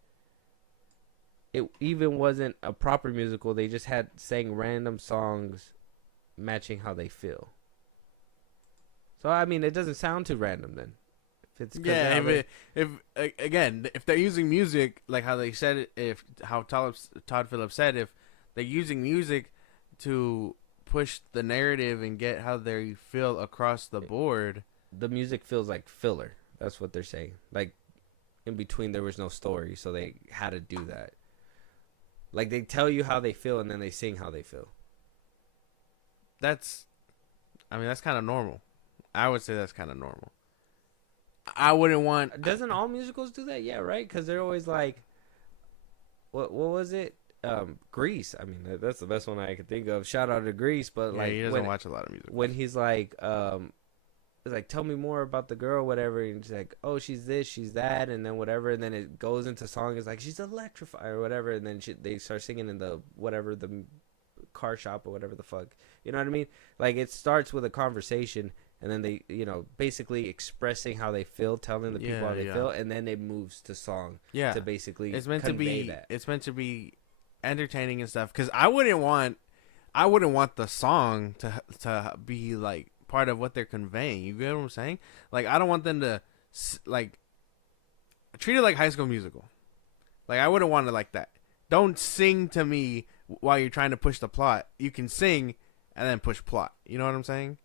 it even wasn't a proper musical. They just sang random songs matching how they feel. So I mean, it doesn't sound too random then. If they're using music like how they said it, how Todd Phillips said, if they're using music to push the narrative and get how they feel across the board, the music feels like filler. That's what they're saying. Like in between, there was no story, so they had to do that. Like they tell you how they feel and then they sing how they feel. That's kind of normal. I would say that's kind of normal. I wouldn't want. Doesn't all musicals do that? Yeah, right. Because they're always like, what was it? Grease. I mean, that's the best one I could think of. Shout out to Grease, but yeah, like he doesn't watch a lot of music. When he's like, it's like, tell me more about the girl, whatever, and she's like, oh, she's this, she's that, and then whatever, and then it goes into song. It's like she's electrified or whatever, and then they start singing in the car shop or whatever the fuck. You know what I mean? Like it starts with a conversation. And then they, basically expressing how they feel, telling the people how they feel, and then it moves to song. Yeah, to basically convey that. It's meant to be entertaining and stuff. Because I wouldn't want the song to be like part of what they're conveying. You get what I'm saying? Like I don't want them to like treat it like High School Musical. Like I wouldn't want it like that. Don't sing to me while you're trying to push the plot. You can sing and then push plot. You know what I'm saying?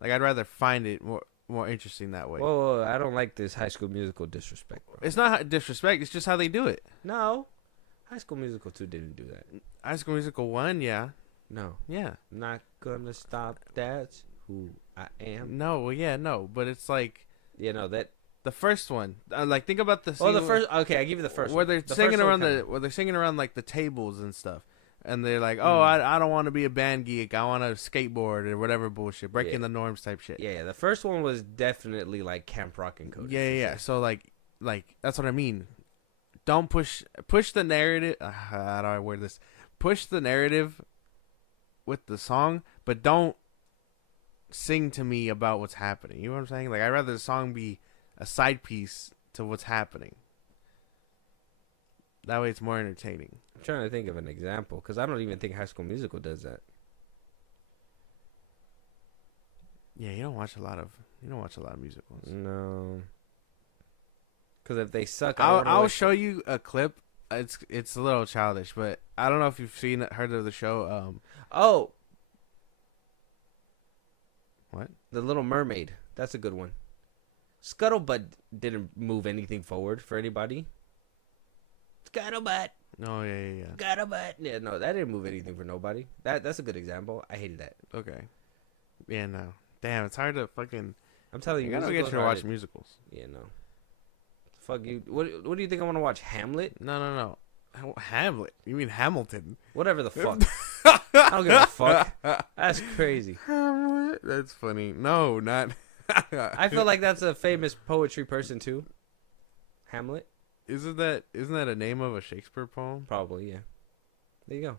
Like, I'd rather find it more interesting that way. Whoa, I don't like this High School Musical disrespect, bro. It's not disrespect. It's just how they do it. No. High School Musical 2 didn't do that. High School Musical 1, yeah. No. Yeah. Not gonna stop, that's who I am. No, well, yeah, no. But it's like... that... The first one. Like, think about the... Oh, the first... Okay, I give you the first where one. They're singing around where they're singing around, like, the tables and stuff. And they're like, oh, I don't want to be a band geek. I want to skateboard or whatever bullshit. Breaking the norms type shit. Yeah, the first one was definitely like camp rock and code. Yeah. So, like that's what I mean. Don't push the narrative. How do I word this? Push the narrative with the song, but don't sing to me about what's happening. You know what I'm saying? Like, I'd rather the song be a side piece to what's happening. That way it's more entertaining. I'm trying to think of an example because I don't even think High School Musical does that. Yeah, you don't watch a lot of musicals. No, because if they suck, I'll show you a clip. It's a little childish, but I don't know if you've heard of the show. What? The Little Mermaid. That's a good one. Scuttlebutt didn't move anything forward for anybody. Scuttlebutt. Oh yeah. Scuttlebutt. Yeah, no, that didn't move anything for nobody. That's a good example. I hated that. Okay. Yeah, no. Damn, it's hard to fucking. I'm telling you, I gotta get you to watch musicals. Yeah, no. Fuck you. What do you think I want to watch? Hamlet? No. Hamlet? You mean Hamilton? Whatever the fuck. I don't give a fuck. That's crazy. Hamlet? That's funny. No, not. I feel like that's a famous poetry person too. Hamlet? Isn't that a name of a Shakespeare poem? Probably, yeah. There you go.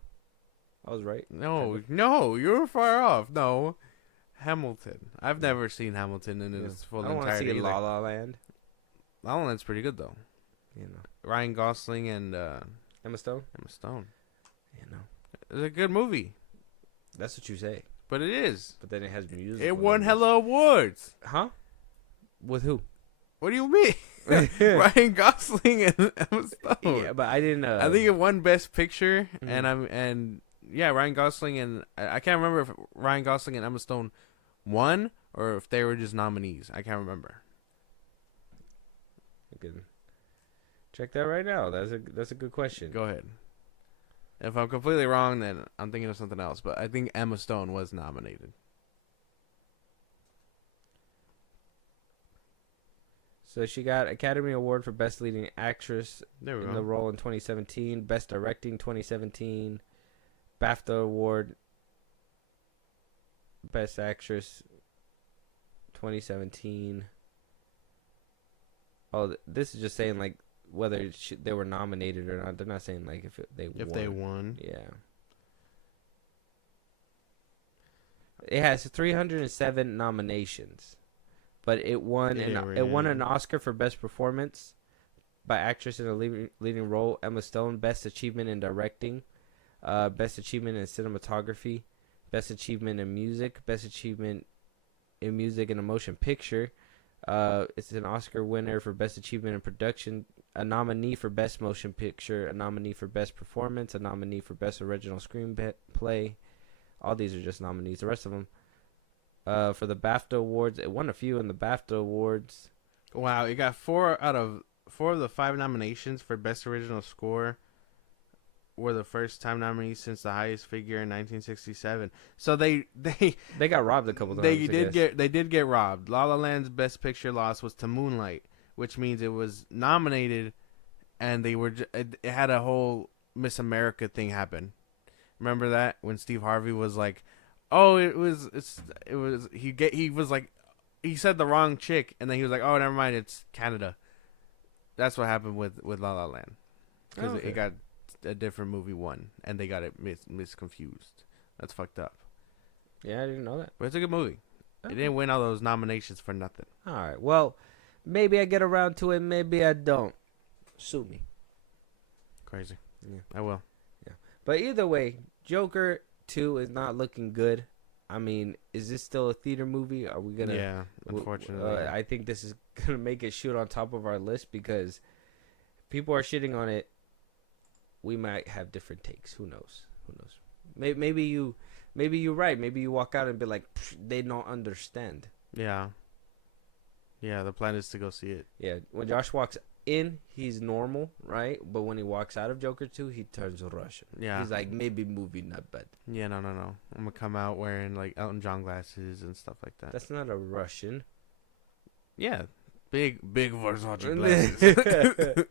I was right. No, you're far off. No. Hamilton. I've never seen Hamilton in its full entirety. I don't want to see La La Land. La La Land's pretty good though. You know, Ryan Gosling and Emma Stone. You know, it's a good movie. That's what you say. But it is. But then it has music. It won hella awards. Huh? With who? What do you mean? Ryan Gosling and Emma Stone. Yeah, but I didn't. I think it won Best Picture, and Ryan Gosling and I can't remember if Ryan Gosling and Emma Stone won or if they were just nominees. I can't remember. You can check that right now. That's a good question. Go ahead. If I'm completely wrong, then I'm thinking of something else. But I think Emma Stone was nominated. So she got Academy Award for Best Leading Actress in the role in 2017, Best Directing 2017, BAFTA Award, Best Actress 2017. Oh, this is just saying like whether they were nominated or not. They're not saying like if they won. Yeah. It has 307 nominations, but it won an Oscar for Best Performance by Actress in a Leading Role. Emma Stone, Best Achievement in Directing, Best Achievement in Cinematography, Best Achievement in Music, Best Achievement in Music in a Motion Picture. It's an Oscar winner for Best Achievement in Production, a nominee for Best Motion Picture, a nominee for Best Performance, a nominee for Best Original Screenplay. All these are just nominees. The rest of them, for the BAFTA Awards, it won a few in the BAFTA Awards. Wow, it got 4 of the 5 nominations for Best Original Score. Were the first time nominees since the highest figure in 1967. So they got robbed a couple times. They did get robbed. La La Land's Best Picture loss was to Moonlight, which means it was nominated, and it had a whole Miss America thing happen. Remember that when Steve Harvey was like, "Oh, he was like, he said the wrong chick," and then he was like, "Oh, never mind, it's Canada." That's what happened with La La Land because it got a different movie won, and they got it misconfused. That's fucked up. Yeah, I didn't know that. But it's a good movie. It didn't win all those nominations for nothing. All right. Well, maybe I get around to it. Maybe I don't. Sue me. Crazy. Yeah, I will. Yeah. But either way, Joker 2 is not looking good. I mean, is this still a theater movie? Are we gonna? Yeah, unfortunately. I think this is gonna make it shoot on top of our list because people are shitting on it. We might have different takes. Who knows? Maybe you're right. Maybe you walk out and be like, they don't understand. Yeah. Yeah, the plan is to go see it. Yeah, when Josh walks in, he's normal, right? But when he walks out of Joker 2, he turns Russian. Yeah. He's like, maybe movie not bad. Yeah, no. I'm going to come out wearing like Elton John glasses and stuff like that. That's not a Russian. Yeah. Big Versace glasses.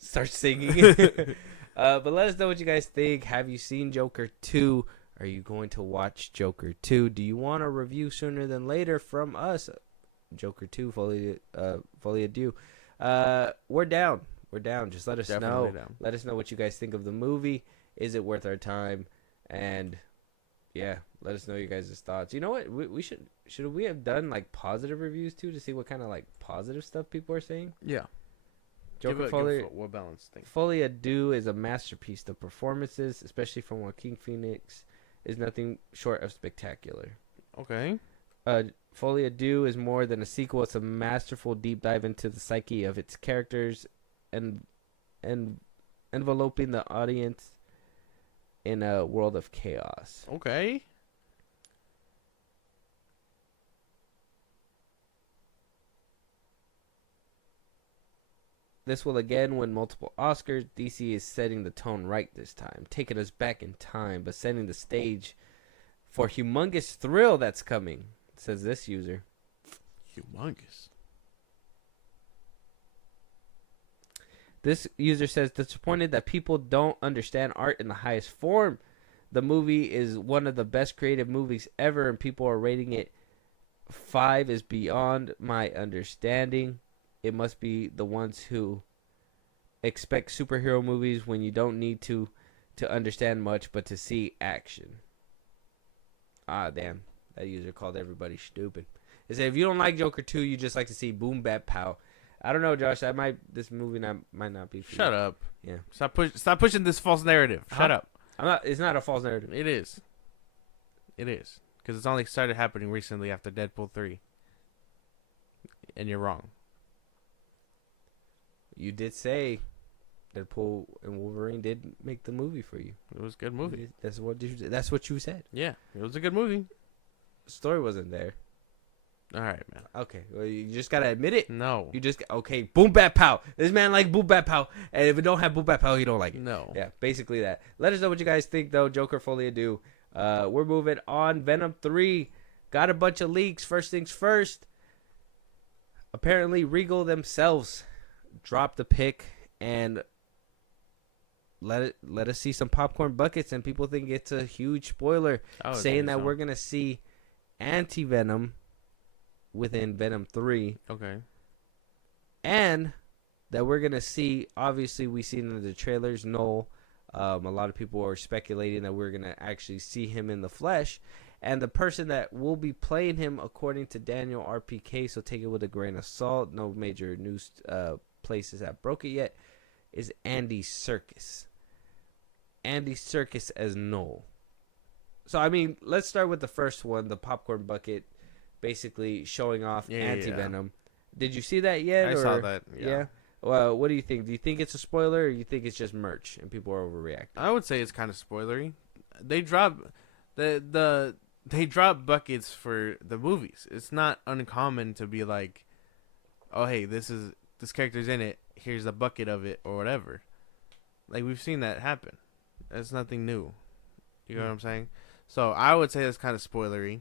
Start singing. But let us know what you guys think. Have you seen Joker 2? Are you going to watch Joker 2? Do you want a review sooner than later from us? Joker 2, fully due. We're down. Just let us know. Let us know what you guys think of the movie. Is it worth our time? And yeah, let us know your guys' thoughts. You know what? We should we have done like positive reviews too to see what kind of like positive stuff people are saying? Yeah. Joker Fully Ado is a masterpiece. The performances, especially from Joaquin Phoenix, is nothing short of spectacular. Okay. Fully Ado is more than a sequel. It's a masterful deep dive into the psyche of its characters and enveloping the audience in a world of chaos. Okay. this will again win multiple Oscars. DC is setting the tone right this time, taking us back in time, but setting the stage for humongous thrill that's coming, says this user. Humongous. This user says, disappointed that people don't understand art in the highest form. The movie is one of the best creative movies ever, and people are rating it 5 is beyond my understanding. It must be the ones who expect superhero movies when you don't need to understand much, but to see action. Ah, damn. That user called everybody stupid. They said, if you don't like Joker 2, you just like to see boom, bap, pow. I don't know, Josh. This movie might not be for Shut you. up. Yeah. Stop pushing this false narrative. Shut up. It's not a false narrative. It is. It is. Because it's only started happening recently after Deadpool 3. And you're wrong. You did say Deadpool and Wolverine did make the movie for you. It was a good movie. That's what you said. Yeah, it was a good movie. The story wasn't there. All right, man. Okay, well, you just gotta admit it. No. You just okay. Boom, bap, pow. This man like boom, bap, pow. And if it don't have boom, bap, pow, he don't like it. No. Yeah, basically that. Let us know what you guys think, though. Joker Folie Ado. We're moving on. Venom 3 got a bunch of leaks. First things first. Apparently, Regal themselves dropped the pick and let us see some popcorn buckets, and people think it's a huge spoiler, saying that we're gonna see anti-Venom within Venom 3. Okay. And that we're gonna see, obviously we seen in the trailers, Noel. A lot of people are speculating that we're gonna actually see him in the flesh, and the person that will be playing him, according to Daniel RPK, so take it with a grain of salt, no major news places have broke it yet, is Andy Serkis. Andy Serkis as Noel. So I mean, let's start with the first one, the popcorn bucket, basically showing off anti-Venom. Did you see that yet? I saw that. Yeah. Well, what do you think? Do you think it's a spoiler, or you think it's just merch and people are overreacting? I would say it's kind of spoilery. They drop they drop buckets for the movies. It's not uncommon to be like, oh hey, this character's in it. Here's a bucket of it or whatever. Like we've seen that happen. That's nothing new. You know what I'm saying? So I would say that's kind of spoilery,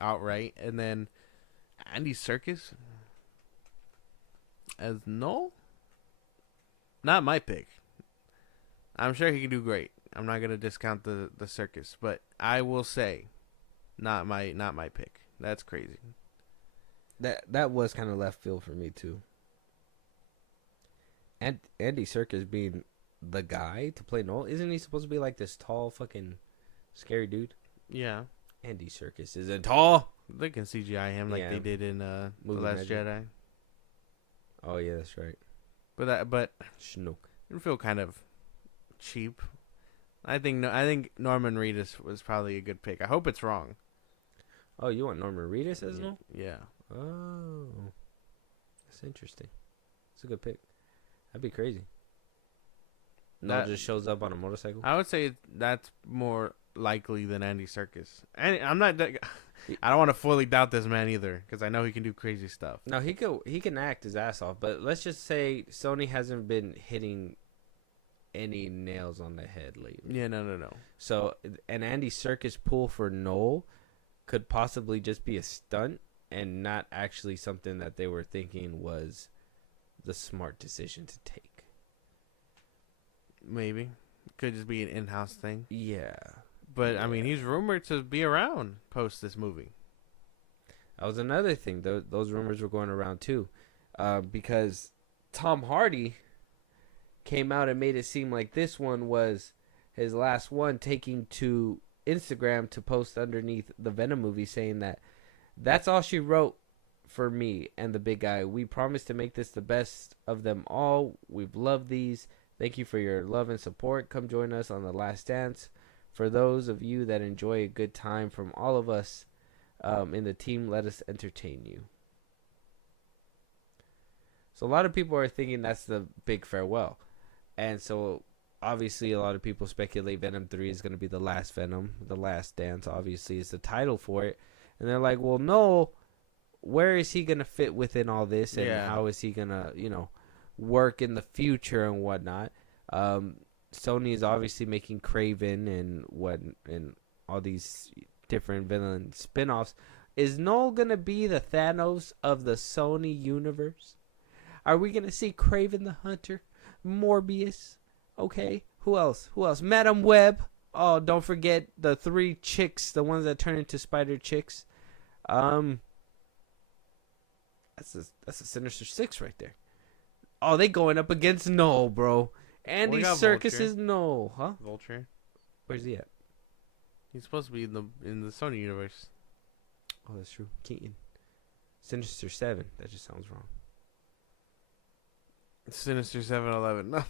outright. And then Andy Serkis as Noel? Not my pick. I'm sure he can do great. I'm not gonna discount the Serkis, but I will say, not my pick. That's crazy. That was kind of left field for me too. And Andy Serkis being the guy to play Noel, isn't he supposed to be like this tall fucking scary dude? Yeah. Andy Serkis isn't tall. They can CGI him like they did in The Last Jedi. Oh yeah, that's right. But Schnook. It feel kind of cheap. I think Norman Reedus was probably a good pick. I hope it's wrong. Oh, you want Norman Reedus as Noel? Yeah. Oh, that's interesting. It's a good pick. That'd be crazy. Noel just shows up on a motorcycle. I would say that's more likely than Andy Serkis. And I don't want to fully doubt this man either, because I know he can do crazy stuff. No, he can act his ass off, but let's just say Sony hasn't been hitting any nails on the head lately. Yeah, no. So an Andy Serkis pull for Noel could possibly just be a stunt and not actually something that they were thinking was the smart decision to take. Maybe. Could just be an in-house thing. Yeah. But, yeah. I mean, he's rumored to be around post this movie. That was another thing. Those rumors were going around, too. Because Tom Hardy came out and made it seem like this one was his last one, taking to Instagram to post underneath the Venom movie saying that that's all she wrote for me and the big guy. We promise to make this the best of them all. We've loved these. Thank you for your love and support. Come join us on The Last Dance. For those of you that enjoy a good time from all of us in the team, let us entertain you. So a lot of people are thinking that's the big farewell. And so obviously a lot of people speculate Venom 3 is going to be the last Venom. The Last Dance obviously is the title for it. And they're like, well, no, where is he going to fit within all this? And how is he going to, work in the future and whatnot. Sony is obviously making Craven and all these different villain spin-offs. Is Null gonna be the Thanos of the Sony universe? Are we gonna see Craven the Hunter, Morbius? Okay, who else? Madam Web. Oh, don't forget the 3 chicks, the ones that turn into spider chicks. That's a Sinister Six right there. Oh, they going up against Null, bro. Andy Serkis is Null, huh? Vulture. Where's he at? He's supposed to be in the Sony universe. Oh, that's true. Keaton. Sinister 7. That just sounds wrong. Sinister 7-Eleven. No.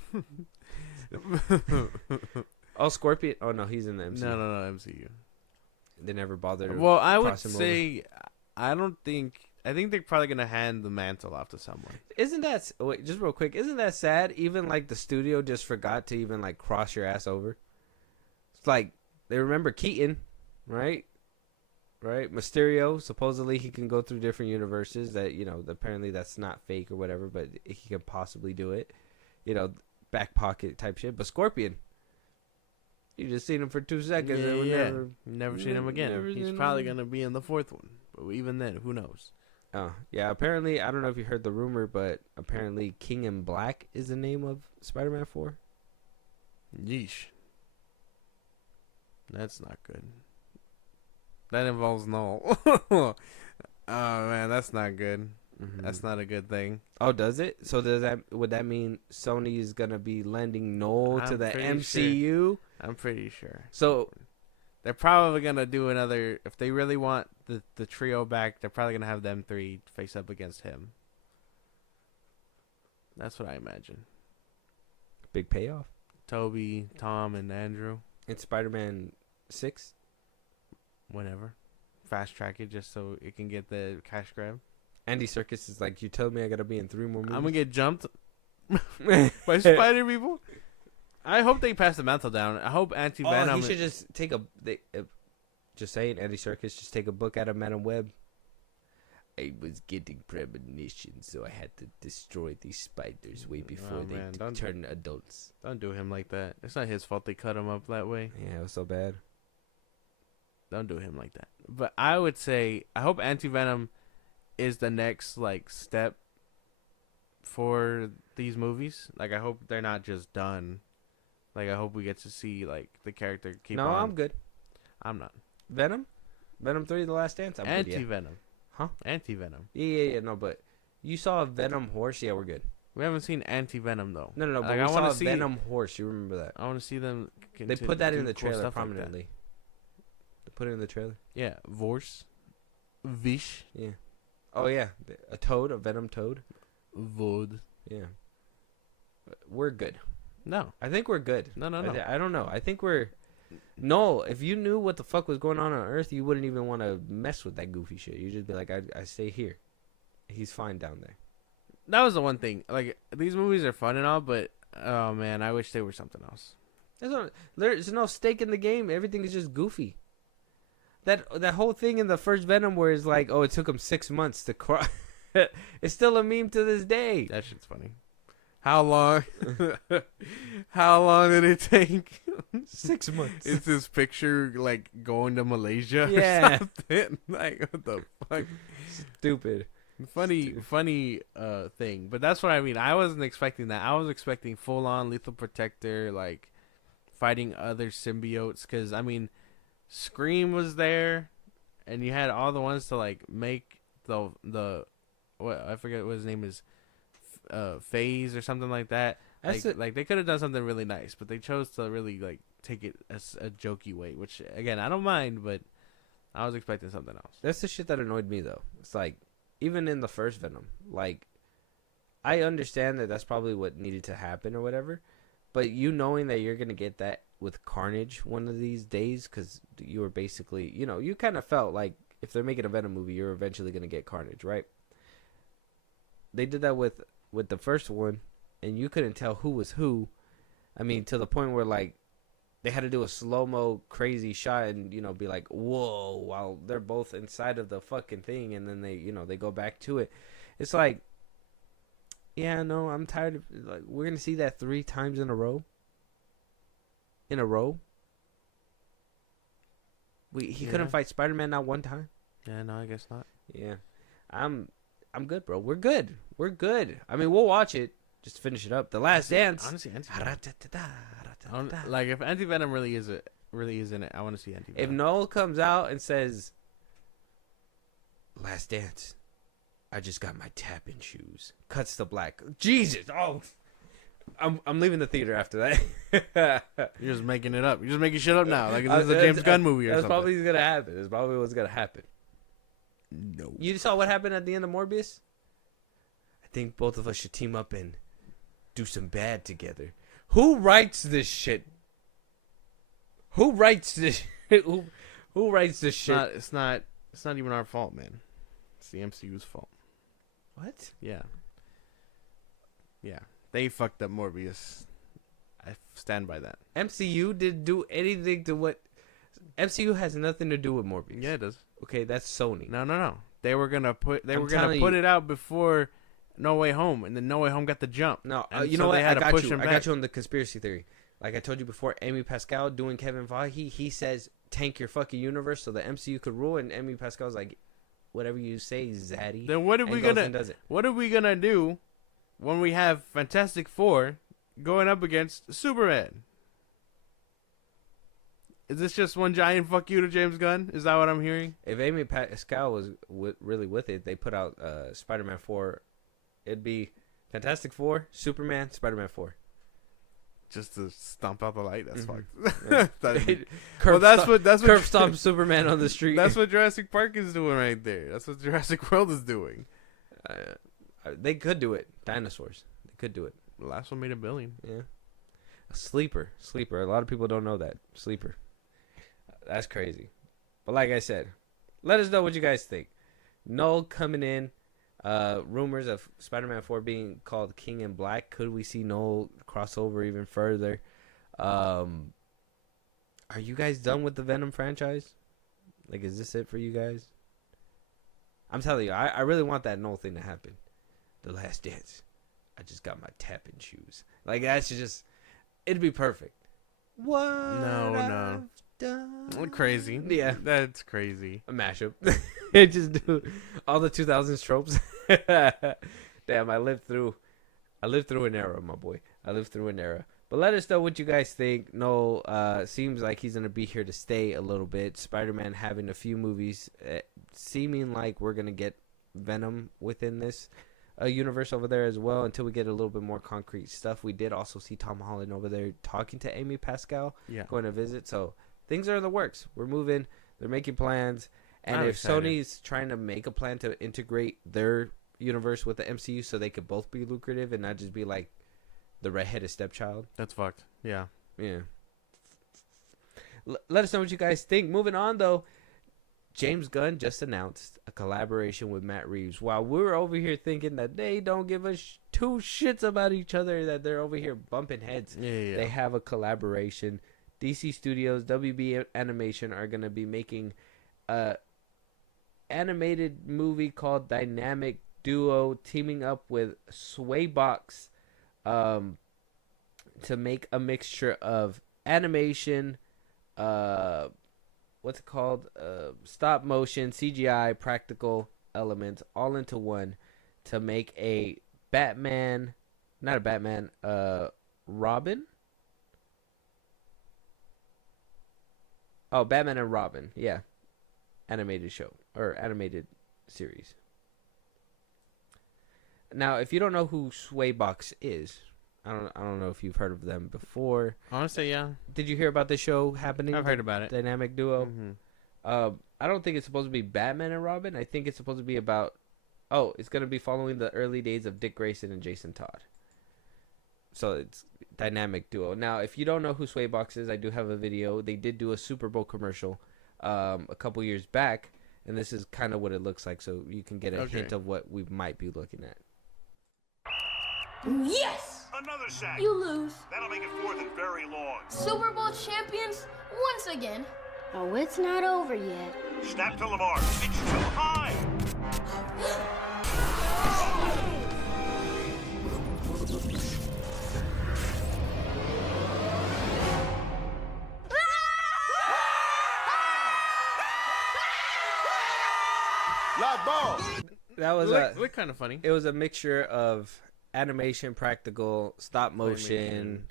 Oh, Scorpion. Oh no, he's in the MCU. No, MCU. They never bothered. Well, I would say, I think they're probably gonna hand the mantle off to someone. Isn't that wait? Just real quick. Isn't that sad? Even like the studio just forgot to even like cross your ass over. It's like they remember Keaton, right? Right, Mysterio. Supposedly he can go through different universes. That apparently that's not fake or whatever, but he can possibly do it. Back pocket type shit. But Scorpion, you just seen him for 2 seconds. and never seen him again. He's probably gonna be in the 4th one, but even then, who knows? Oh yeah, apparently I don't know if you heard the rumor, but apparently King in Black is the name of Spider-Man 4. Yeesh. That's not good. That involves Null. Oh man, that's not good. Mm-hmm. That's not a good thing. Oh, does it? So would that mean Sony is gonna be lending Null to the MCU? Sure. I'm pretty sure. So they're probably gonna do another. If they really want the trio back, they're probably gonna have them 3 face up against him. That's what I imagine. Big payoff. Toby, Tom, and Andrew. In Spider-Man 6. Whenever. Fast track it just so it can get the cash grab. Andy Serkis is like, you tell me I gotta be in 3 more movies? I'm gonna get jumped by spider people. I hope they pass the mantle down. I hope Anti-Venom... Oh, he should just take just saying, Andy Serkis, just take a book out of Madam Web. I was getting premonition, so I had to destroy these spiders way before they turn adults. Don't do him like that. It's not his fault they cut him up that way. Yeah, it was so bad. Don't do him like that. But I would say, I hope Anti-Venom is the next step for these movies. I hope they're not just done. I hope we get to see the character keep on. No, I'm good. I'm not. Venom 3, The Last Dance. I'm Anti-Venom. Good, yeah. Huh? Anti-Venom. Yeah. No, but you saw a Venom horse. Yeah, we're good. We haven't seen Anti-Venom though. No. But I saw a Venom horse. You remember that? I want to see them. They put that in the trailer prominently. They put it in the trailer. Yeah, Vorse, Vish. Yeah. Oh yeah, a toad, a Venom toad. Vod. Yeah. We're good. No, I think we're good. No. I don't know. I think we're. No, if you knew what the fuck was going on Earth, you wouldn't even want to mess with that goofy shit. You'd just be like, I stay here. He's fine down there. That was the one thing. These movies are fun and all, but oh man, I wish they were something else. There's no stake in the game. Everything is just goofy. That whole thing in the first Venom where it's like, oh, it took him 6 months to cross. It's still a meme to this day. That shit's funny. How long? How long did it take? 6 months. Is this picture going to Malaysia? Yeah. Or something? What the fuck? Stupid. Funny thing. But that's what I mean. I wasn't expecting that. I was expecting full on Lethal Protector, fighting other symbiotes. Because Scream was there, and you had all the ones to make the what I forget what his name is, Phase or something like that. They could have done something really nice, but they chose to really take it as a jokey way, which again I don't mind, but I was expecting something else. That's the shit that annoyed me though. It's even in the first Venom, I understand that that's probably what needed to happen or whatever, but knowing that you're gonna get that with Carnage one of these days, because you were basically, you kind of felt like if they're making a Venom movie, you're eventually gonna get Carnage, right? They did that with the first one, and you couldn't tell who was who. To the point where they had to do a slow-mo crazy shot and be like, whoa, while they're both inside of the fucking thing, and then they go back to it. It's Yeah, no, I'm tired of like we're gonna see that 3 times in a row. In a row. He couldn't fight Spider-Man not one time. Yeah, no, I guess not. Yeah, I'm good, bro. We're good. I mean, we'll watch it just to finish it up. The Last Dance. Honestly, like if Anti-Venom really is in it, I want to see Anti-Venom. If Noel comes out and says, "Last Dance," I just got my tap-in shoes. Cuts to black. Jesus! Oh, I'm leaving the theater after that. You're just making it up. You're just making shit up now. Like this is a James Gunn movie or that's something. That's probably gonna happen. That's probably what's gonna happen. No. You saw what happened at the end of Morbius? I think both of us should team up and do some bad together. Who writes this shit? Who writes this? Who writes this shit? It's not even our fault, man. It's the MCU's fault. What? Yeah. They fucked up Morbius. I stand by that. MCU didn't do anything to what. MCU has nothing to do with Morbius. Yeah, it does. Okay, that's Sony. No. They were gonna put it out before No Way Home, and then No Way Home got the jump. No, you know what? They had to push him I back. got you on the conspiracy theory. Like I told you before, Amy Pascal doing Kevin Feige, he says tank your fucking universe so the MCU could rule, and Amy Pascal's like, whatever you say, Zaddy. Then what are we gonna do when we have Fantastic Four going up against Superman? Is this just one giant fuck you to James Gunn? Is that what I'm hearing? If Amy Pascal was really with it, they put out Spider-Man 4. It'd be Fantastic Four, Superman, Spider-Man 4. Just to stomp out the light. That's fucked. Yeah. That's what curb stomp Superman on the street. That's what Jurassic Park is doing right there. That's what Jurassic World is doing. They could do it. Dinosaurs. They could do it. The last one made $1 billion. Yeah. A sleeper. A lot of people don't know that. Sleeper. That's crazy. But like I said, let us know what you guys think. Noel coming in. Rumors of Spider-Man 4 being called King in Black. Could we see Noel crossover even further? Are you guys done with the Venom franchise? Like, is this it for you guys? I'm telling you, I really want that Noel thing to happen. The Last Dance. I just got my tap-in shoes. Like, that's just... It'd be perfect. What? No. Crazy. Yeah. That's crazy. A mashup. It just do all the 2000s tropes. Damn, I lived through an era, my boy. I lived through an era. But let us know what you guys think. No, seems like he's gonna be here to stay a little bit. Spider-Man having a few movies, seeming like we're gonna get Venom within this universe over there as well. Until we get a little bit more concrete stuff. We did also see Tom Holland over there talking to Amy Pascal, going to visit. So things are in the works. We're moving. They're making plans. And if Sony's trying to make a plan to integrate their universe with the MCU so they could both be lucrative and not just be like the redheaded stepchild. That's fucked. Yeah. Let us know what you guys think. Moving on, though, James Gunn just announced a collaboration with Matt Reeves. While we're over here thinking that they don't give a two shits about each other, that they're over here bumping heads, they have a collaboration. DC Studios, WB Animation are going to be making animated movie called Dynamic Duo, teaming up with Swaybox to make a mixture of animation, what's it called, stop motion, CGI, practical elements all into one to make a Batman, not a Batman, Robin. Oh, Batman and Robin, yeah. Animated show or animated series. Now, if you don't know who Swaybox is, I don't know if you've heard of them before. Honestly, yeah. Did you hear about this show happening? I've heard about it. Dynamic Duo. Mm-hmm. I don't think it's supposed to be Batman and Robin. I think it's supposed to be about. Oh, it's gonna be following the early days of Dick Grayson and Jason Todd. So it's Dynamic Duo. Now, if you don't know who Swaybox is, I do have a video. They did do a Super Bowl commercial a couple years back, and this is kind of what it looks like, so you can get a hint of what we might be looking at. Yes! Another sack. You lose. That'll make it 4th and very long. Super Bowl champions once again. Oh, it's not over yet. Snap to Lamar. It's too high. That was look kind of funny. it was a mixture of animation, practical, stop motion.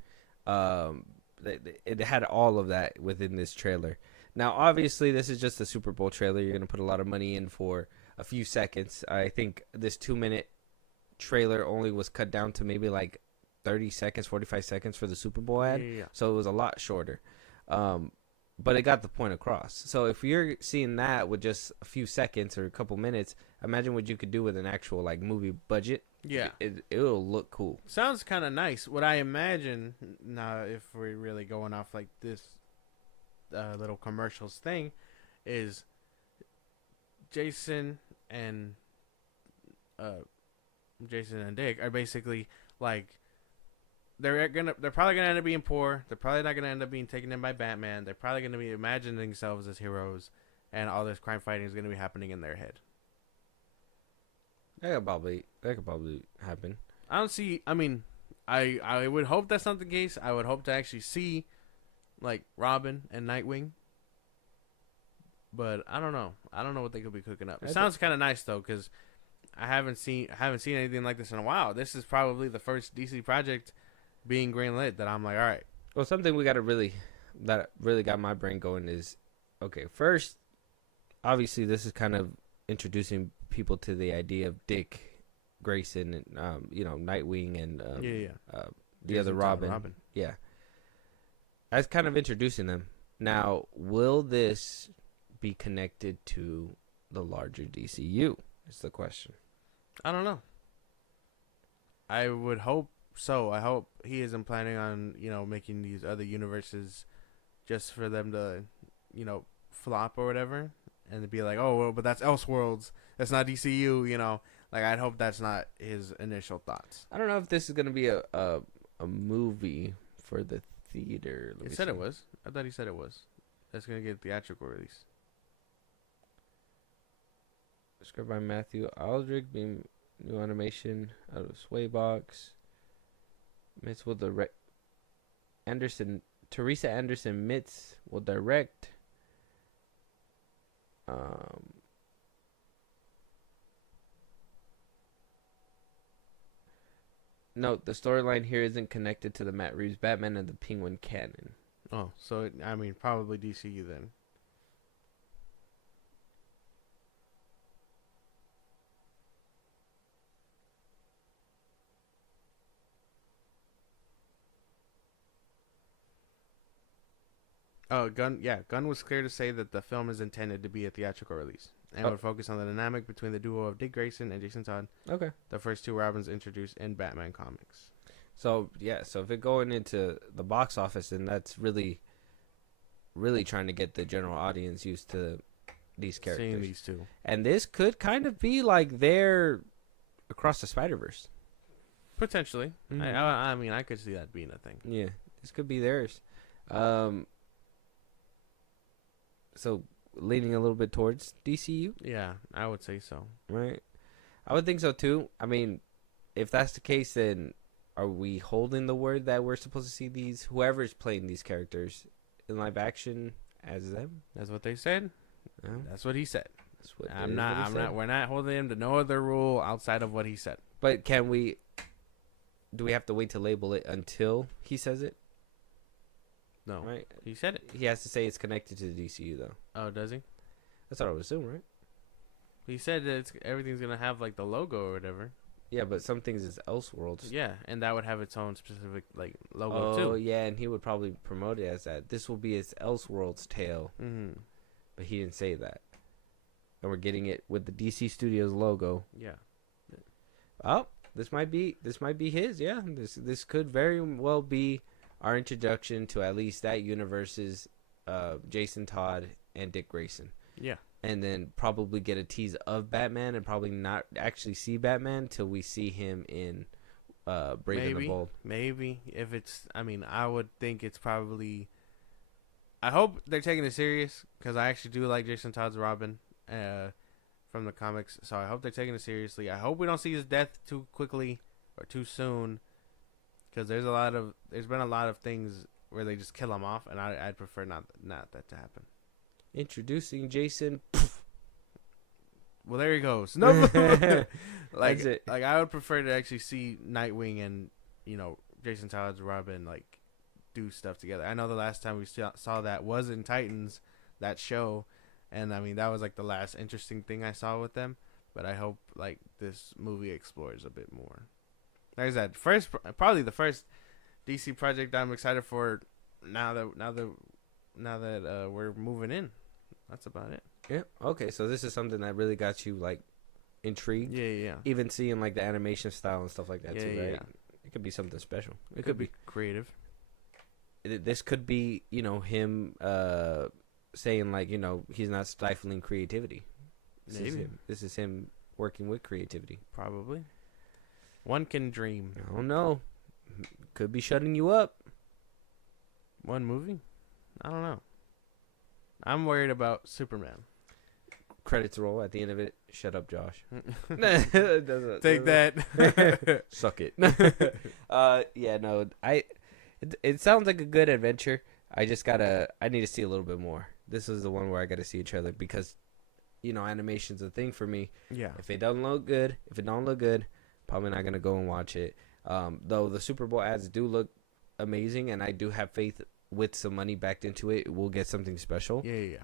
It had all of that within this trailer. Now, obviously, this is just a Super Bowl trailer. You're gonna put a lot of money in for a few seconds. I think this 2-minute trailer only was cut down to maybe like 30 seconds, 45 seconds for the Super Bowl ad. Yeah. So it was a lot shorter. But it got the point across. So if you're seeing that with just a few seconds or a couple minutes, imagine what you could do with an actual like movie budget. Yeah. It'll look cool. Sounds kind of nice. What I imagine now, if we're really going off like this little commercials thing, is Jason and Dick are basically like they're probably gonna end up being poor. They're probably not gonna end up being taken in by Batman. They're probably gonna be imagining themselves as heroes, and all this crime fighting is gonna be happening in their head. That could probably happen. I don't see. I mean, I would hope that's not the case. I would hope to actually see like Robin and Nightwing. But I don't know. I don't know what they could be cooking up. It sounds kind of nice though, because I haven't seen anything like this in a while. This is probably the first DC project being greenlit that I'm like, all right. Well, something that really got my brain going is, okay, first, obviously this is kind of introducing people to the idea of Dick Grayson and Nightwing and the other Robin. Yeah, that's kind of introducing them. Now, will this be connected to the larger DCU? Is the question. I don't know. I would hope so. I hope he isn't planning on making these other universes just for them to flop or whatever, and to be like, oh well, but that's Elseworlds. That's not DCU. Like I'd hope that's not his initial thoughts. I don't know if this is gonna be a movie for the theater. He said it was. I thought he said it was. That's gonna get a theatrical release. Script by Matthew Aldrich, being new animation out of Swaybox. Mitz will direct. Teresa Anderson Mitz will direct. Note, the storyline here isn't connected to the Matt Reeves Batman and the Penguin canon. Oh, so probably DCU then. Oh, Gunn was clear to say that the film is intended to be a theatrical release and would focus on the dynamic between the duo of Dick Grayson and Jason Todd. Okay. The first two Robins introduced in Batman comics. So if it going into the box office, then that's really, really trying to get the general audience used to these characters. Seeing these two. And this could kind of be like their Across the Spider-Verse. Potentially. Mm-hmm. I could see that being a thing. Yeah, this could be theirs. So leaning a little bit towards DCU? Yeah, I would say so. Right. I would think so too. I mean, if that's the case, then are we holding the word that we're supposed to see whoever's playing these characters in live action as them? That's what they said. Yeah. That's what he said. We're not holding him to no other rule outside of what he said. But do we have to wait to label it until he says it? No. Right? He said it. He has to say it's connected to the DCU, though. Oh, does he? That's what I would assume, right? He said that everything's going to have, like, the logo or whatever. Yeah, but some things is Elseworlds. Yeah, and that would have its own specific, like, logo, too. Oh, yeah, and he would probably promote it as that. This will be its Elseworlds tale. Mm-hmm. But he didn't say that. And we're getting it with the DC Studios logo. Yeah. Oh, this might be his, yeah. This could very well be our introduction to at least that universe's Jason Todd and Dick Grayson. Yeah. And then probably get a tease of Batman and probably not actually see Batman till we see him in Brave and the Bold. Maybe. If it's, I would think it's probably, I hope they're taking it serious because I actually do like Jason Todd's Robin from the comics. So I hope they're taking it seriously. I hope we don't see his death too quickly or too soon. Because there's been a lot of things where they just kill him off, and I'd prefer not that to happen. Introducing Jason well, there he goes. No, like, That's it. like I would prefer to actually see Nightwing and Jason Todd's Robin like do stuff together. I know the last time we saw that was in Titans, that show, and I mean that was like the last interesting thing I saw with them. But I hope like this movie explores a bit more. There's that probably the first DC project I'm excited for now that we're moving in. That's about it. Yeah. Okay. So this is something that really got you like intrigued. Yeah. Even seeing like the animation style and stuff like that too, right? Yeah. It could be something special. It could be creative. This could be him saying like he's not stifling creativity. This is him working with creativity. Probably. One can dream. I don't know. Could be shutting you up. One movie? I don't know. I'm worried about Superman. Credits roll at the end of it. Shut up, Josh. Take that. Suck it. Yeah, no. It sounds like a good adventure. I need to see a little bit more. This is the one where I got to see a trailer because animation's a thing for me. Yeah. If it don't look good, probably not gonna go and watch it. Though the Super Bowl ads do look amazing, and I do have faith with some money backed into it, we'll get something special. Yeah.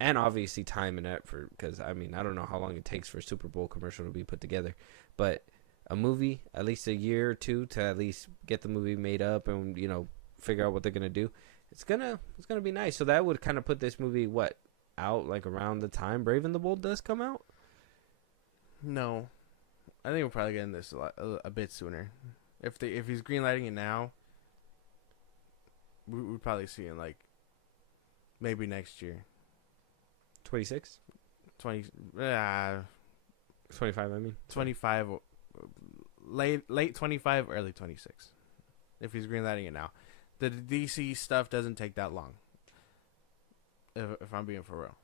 And obviously time and effort, because I mean I don't know how long it takes for a Super Bowl commercial to be put together, but a out at least a year or two to at least get the movie made up and figure out what they're gonna do. It's gonna be nice. So that would kind of put this movie out like around the time Brave and the Bold does come out. No, I think we're probably getting this a bit sooner. If he's greenlighting it now, we'd probably see it like maybe next year. 26? 25, I mean. 25, late 25, early 26. If he's greenlighting it now. The DC stuff doesn't take that long. If I'm being for real.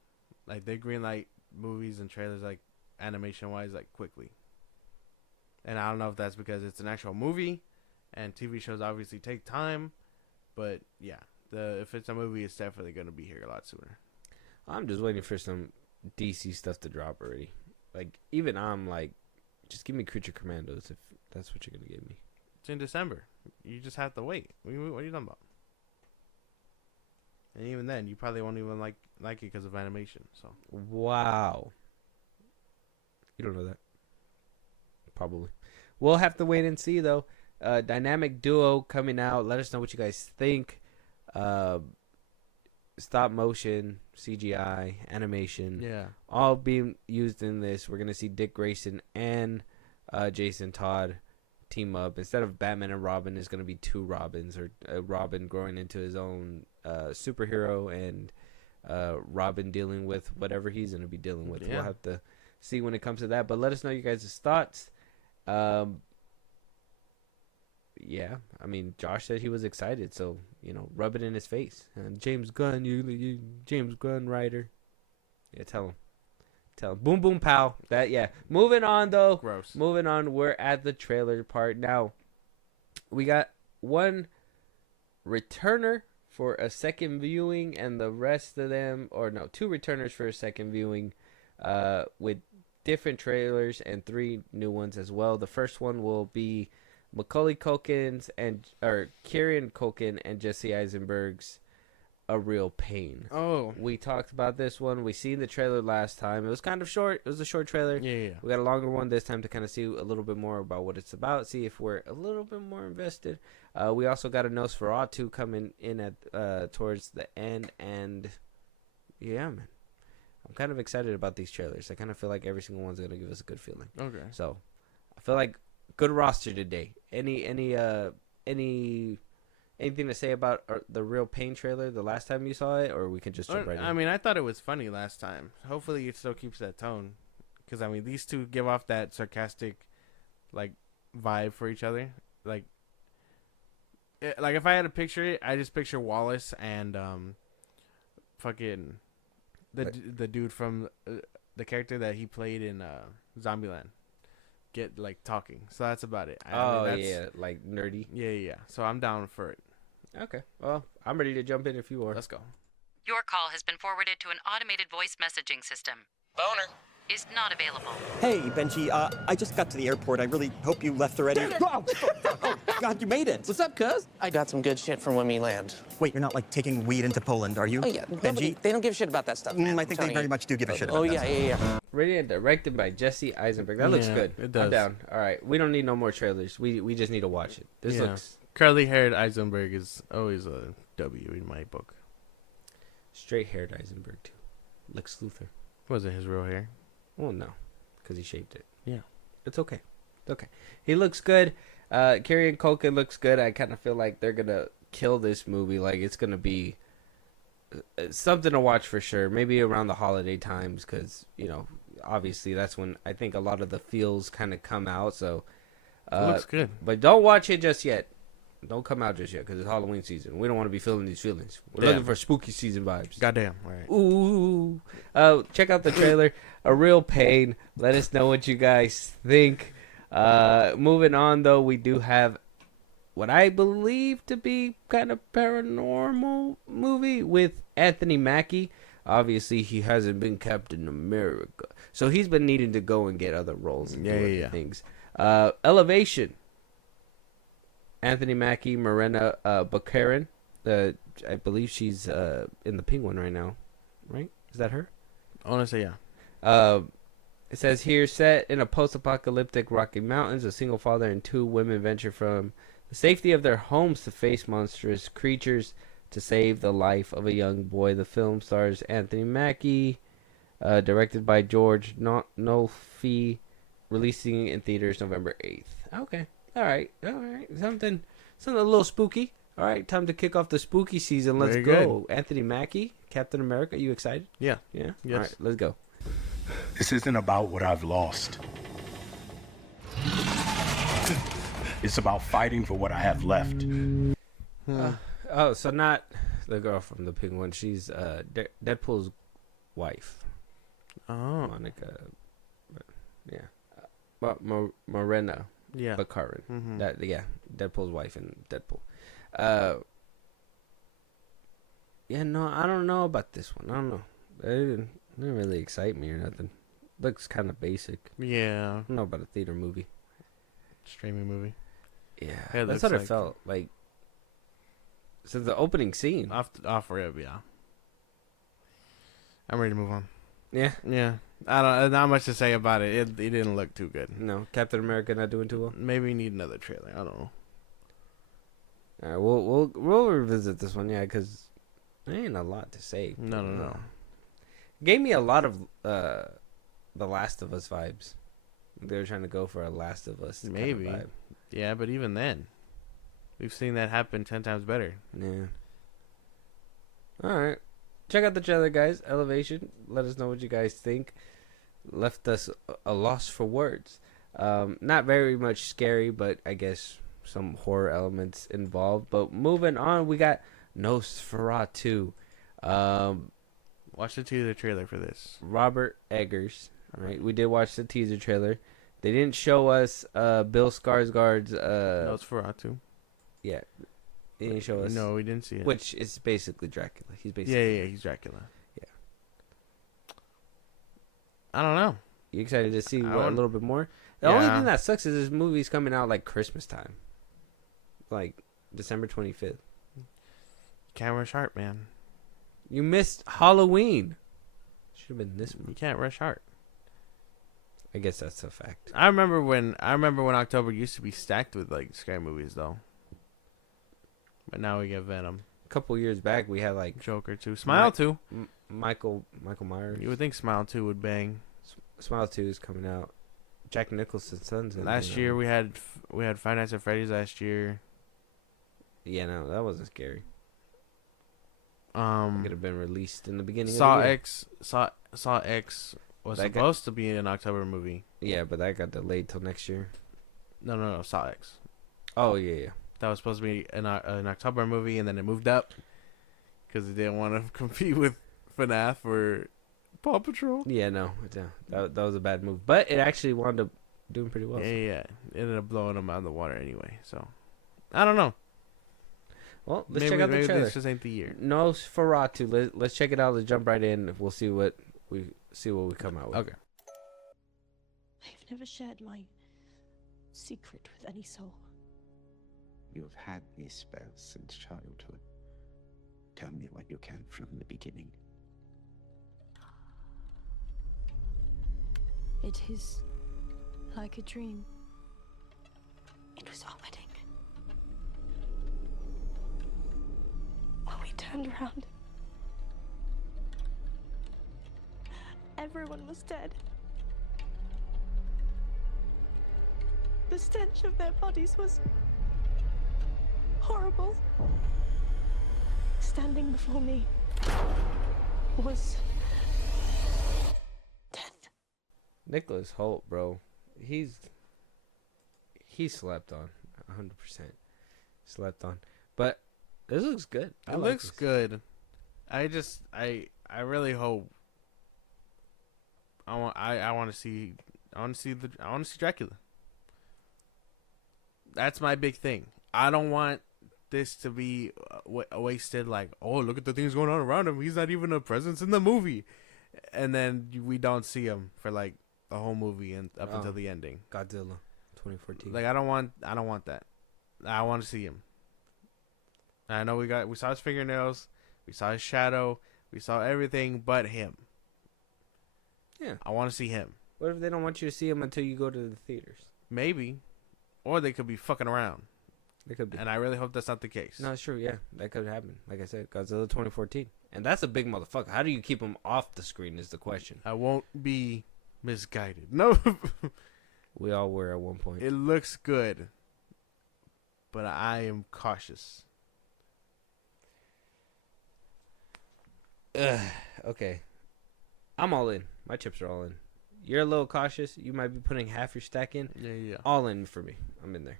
Like, they greenlight movies and trailers, like, animation-wise, like, quickly. And I don't know if that's because it's an actual movie, and TV shows obviously take time. But, yeah, if it's a movie, it's definitely going to be here a lot sooner. I'm just waiting for some DC stuff to drop already. Like, even I'm like, just give me Creature Commandos if that's what you're going to give me. It's in December. You just have to wait. What are you talking about? And even then, you probably won't even like it because of animation. So wow. You don't know that. Probably. We'll have to wait and see, though. Dynamic Duo coming out. Let us know what you guys think. Stop motion, CGI, animation. Yeah. All being used in this. We're going to see Dick Grayson and Jason Todd team up. Instead of Batman and Robin, it's going to be two Robins, or Robin growing into his own superhero, and Robin dealing with whatever he's going to be dealing with. Yeah. We'll have to see when it comes to that. But let us know you guys' thoughts. Yeah, I mean, Josh said he was excited, so rub it in his face. And James Gunn, you James Gunn writer. Yeah, tell him. Boom, boom, pow. That, yeah. Moving on, though. Gross. Moving on, we're at the trailer part now. We got one returner for a second viewing, and the rest of them, two returners for a second viewing, with different trailers and 3 new ones as well. The first one will be Kieran Culkin and Jesse Eisenberg's A Real Pain. Oh. We talked about this one. We seen the trailer last time. It was kind of short. It was a short trailer. Yeah. We got a longer one this time to kind of see a little bit more about what it's about, see if we're a little bit more invested. We also got a Nosferatu coming in at towards the end, and yeah, man. I'm kind of excited about these trailers. I kind of feel like every single one's going to give us a good feeling. Okay. So, I feel like good roster today. Anything to say about the Real Pain trailer the last time you saw it, or we can just jump right in? I mean, I thought it was funny last time. Hopefully it still keeps that tone, because I mean, these two give off that sarcastic like vibe for each other. Like if I had to picture it, I just picture Wallace and fucking the dude from the character that he played in Zombieland get like talking. So that's about it. Yeah, like nerdy. Yeah. So I'm down for it. Okay. Well, I'm ready to jump in if you are. Let's go. Your call has been forwarded to an automated voice messaging system. Boner. is not available. Hey, Benji, I just got to the airport. I really hope you left already. Oh, God, you made it. What's up, cuz? I got some good shit for when we land. Wait, you're not, like, taking weed into Poland, are you? Oh, yeah. Benji? They don't give a shit about that stuff, man. I think they very much do give a shit about Oh, that. yeah. Written and directed by Jesse Eisenberg. That looks good. It does. I'm down. All right. We don't need no more trailers. We just need to watch it. This looks curly-haired Eisenberg is always a W in my book. straight-haired Eisenberg, too. Lex Luthor. Wasn't his real hair. Well, no, because he shaved it. Yeah. It's okay. It's okay. He looks good. Kieran Culkin looks good. I kind of feel like they're going to kill this movie. Like, it's going to be something to watch for sure. Maybe around the holiday times because, you know, obviously that's when I think a lot of the feels kind of come out. So It looks good. But don't watch it just yet. Don't come out just yet because it's Halloween season. We don't want to be feeling these feelings. We're looking for spooky season vibes. Goddamn. All right. Ooh. Check out the trailer. A real pain. Let us know what you guys think. Moving on, though, we do have what I believe to be kind of paranormal movie with Anthony Mackie. Obviously, he hasn't been Captain America. So he's been needing to go and get other roles and do other things. Elevation. Anthony Mackie, Morena Baccarin. I believe she's in the Penguin right now. Right? Is that her? I want to say yeah. It says here, set in a post-apocalyptic Rocky Mountains, a single father and two women venture from the safety of their homes to face monstrous creatures to save the life of a young boy. The film stars Anthony Mackie, directed by George Nolfi, releasing in theaters November 8th. Okay. All right. Something a little spooky. All right, time to kick off the spooky season. Let's go. Anthony Mackie, Captain America. You excited? Yeah. Yeah? Yes. All right, let's go. This isn't about what I've lost. It's about fighting for what I have left. So not the girl from the Penguin. She's Deadpool's wife. Oh. Monica. Yeah. Morena. Yeah. Baccarin. Mm-hmm. Deadpool's wife in Deadpool. Yeah, no, I don't know about this one. I don't know. It didn't really excite me or nothing. Looks kind of basic. Yeah. I don't know about a theater movie. Streaming movie. Yeah, that's what it felt like. So the opening scene. Off rib, yeah. I'm ready to move on. Yeah. Yeah. I don't. Not much to say about it. It didn't look too good. No, Captain America not doing too well. Maybe we need another trailer. I don't know. All right, we'll revisit this one, yeah, because there ain't a lot to say. No. Gave me a lot of The Last of Us vibes. They were trying to go for a Last of Us Maybe. kind of vibe. Yeah, but even then, we've seen that happen 10 times better. Yeah. All right. Check out the trailer, guys. Elevation. Let us know what you guys think. Left us a loss for words. Not very much scary, but I guess some horror elements involved. But moving on, we got Nosferatu. Watch the teaser trailer for this. Robert Eggers. All right, we did watch the teaser trailer. They didn't show us Bill Skarsgård's. Nosferatu. Yeah, they didn't show us. No, we didn't see it. Which is basically Dracula. He's basically. Yeah, he's Dracula. Yeah. I don't know. You excited to see a little bit more? The only thing that sucks is this movie's coming out like Christmas time, like December 25th. Can't rush heart, man. You missed Halloween. Should have been this You month. can't rush heart. I guess that's a fact. I remember when October used to be stacked with like scary movies though. But now we get Venom. A couple years back, we had like Joker 2. Smile 2. Michael Myers. You would think Smile 2 would bang. Smile 2 is coming out. Jack Nicholson's son's in Last year we had Five Nights at Freddy's last year. Yeah, no, that wasn't scary. It could have been released in the beginning Saw of the year. Saw X was That supposed to be an October movie. Yeah, but that got delayed till next year. No, Saw X. Oh, yeah. That was supposed to be an October movie, and then it moved up because they didn't want to compete with FNAF or Paw Patrol. Yeah, no. That was a bad move. But it actually wound up doing pretty well. Yeah. It ended up blowing them out of the water anyway. So, I don't know. Well, let's check out the trailer. This just ain't the year. Nosferatu. Let's check it out. Let's jump right in. We'll see what we come out with. Okay. I've never shared my secret with any soul. You've had these spells since childhood. Tell me what you can from the beginning. It is like a dream. It was our wedding. When we turned around, everyone was dead. The stench of their bodies was horrible. Standing before me was death. Nicholas Holt, bro, he slept on 100%. Slept on, but this looks good. It looks good. I really hope. I want to see Dracula. That's my big thing. I don't want this to be wasted. Like, oh, look at the things going on around him. He's not even a presence in the movie, and then we don't see him for like the whole movie and up until the ending. Godzilla, 2014. Like, I don't want that. I want to see him. I know we saw his fingernails, we saw his shadow, we saw everything but him. Yeah, I want to see him. What if they don't want you to see him until you go to the theaters? Maybe, or they could be fucking around. They could be, and I really hope that's not the case. No, it's true. Yeah, that could happen. Like I said, Godzilla 2014, and that's a big motherfucker. How do you keep him off the screen? Is the question. I won't be misguided. No, we all were at one point. It looks good, but I am cautious. Okay, I'm all in. My chips are all in. You're a little cautious. You might be putting half your stack in. Yeah. All in for me. I'm in there.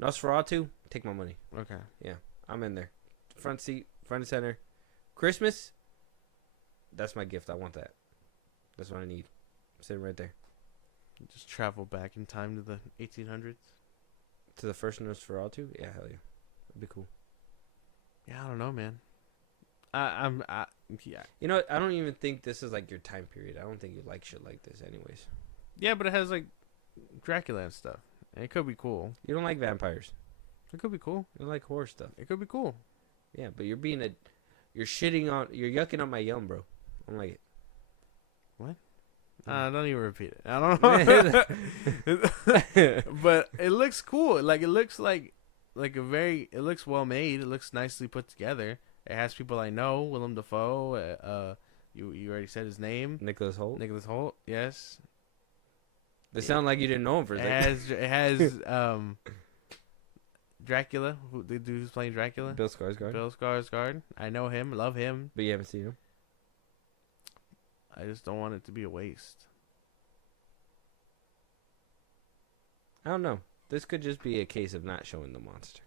Nosferatu, take my money. Okay. Yeah, I'm in there. Front seat, front and center. Christmas, that's my gift. I want that. That's what I need. I'm sitting right there. Just travel back in time to the 1800s. To the first Nosferatu? Yeah, hell yeah. That'd be cool. Yeah, I don't know, man. Yeah. You know, I don't even think this is like your time period. I don't think you like shit like this anyways. Yeah, but it has like Dracula and stuff. And it could be cool. You don't like vampires. It could be cool. You don't like horror stuff. It could be cool. Yeah, but you're yucking on my yum, bro. I don't like it. What? Don't even repeat it. I don't know. But it looks cool. Like, it looks like it looks well made. It looks nicely put together. It has people I know. Willem Dafoe. You already said his name. Nicholas Holt. Nicholas Holt. Yes. It sounded like you didn't know him for a second. It has Dracula. The dude who's playing Dracula. Bill Skarsgård. Bill Skarsgård. I know him. Love him. But you haven't seen him. I just don't want it to be a waste. I don't know. This could just be a case of not showing the monster,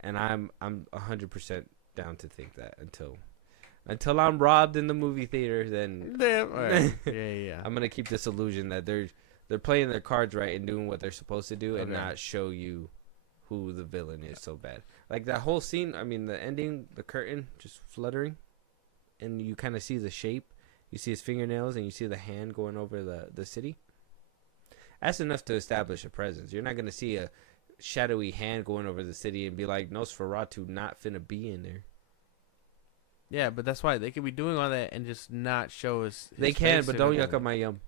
and I'm 100% down to think that until I'm robbed in the movie theater, then damn. All right. yeah. I'm gonna keep this illusion that they're playing their cards right and doing what they're supposed to do, and not show you who the villain is so bad. Like that whole scene. I mean, the ending, the curtain just fluttering, and you kind of see the shape. You see his fingernails, and you see the hand going over the city. That's enough to establish a presence. You're not going to see a shadowy hand going over the city and be like, Nosferatu not finna be in there. Yeah, but that's why they could be doing all that and just not show us. They can, but don't yuck up my yum.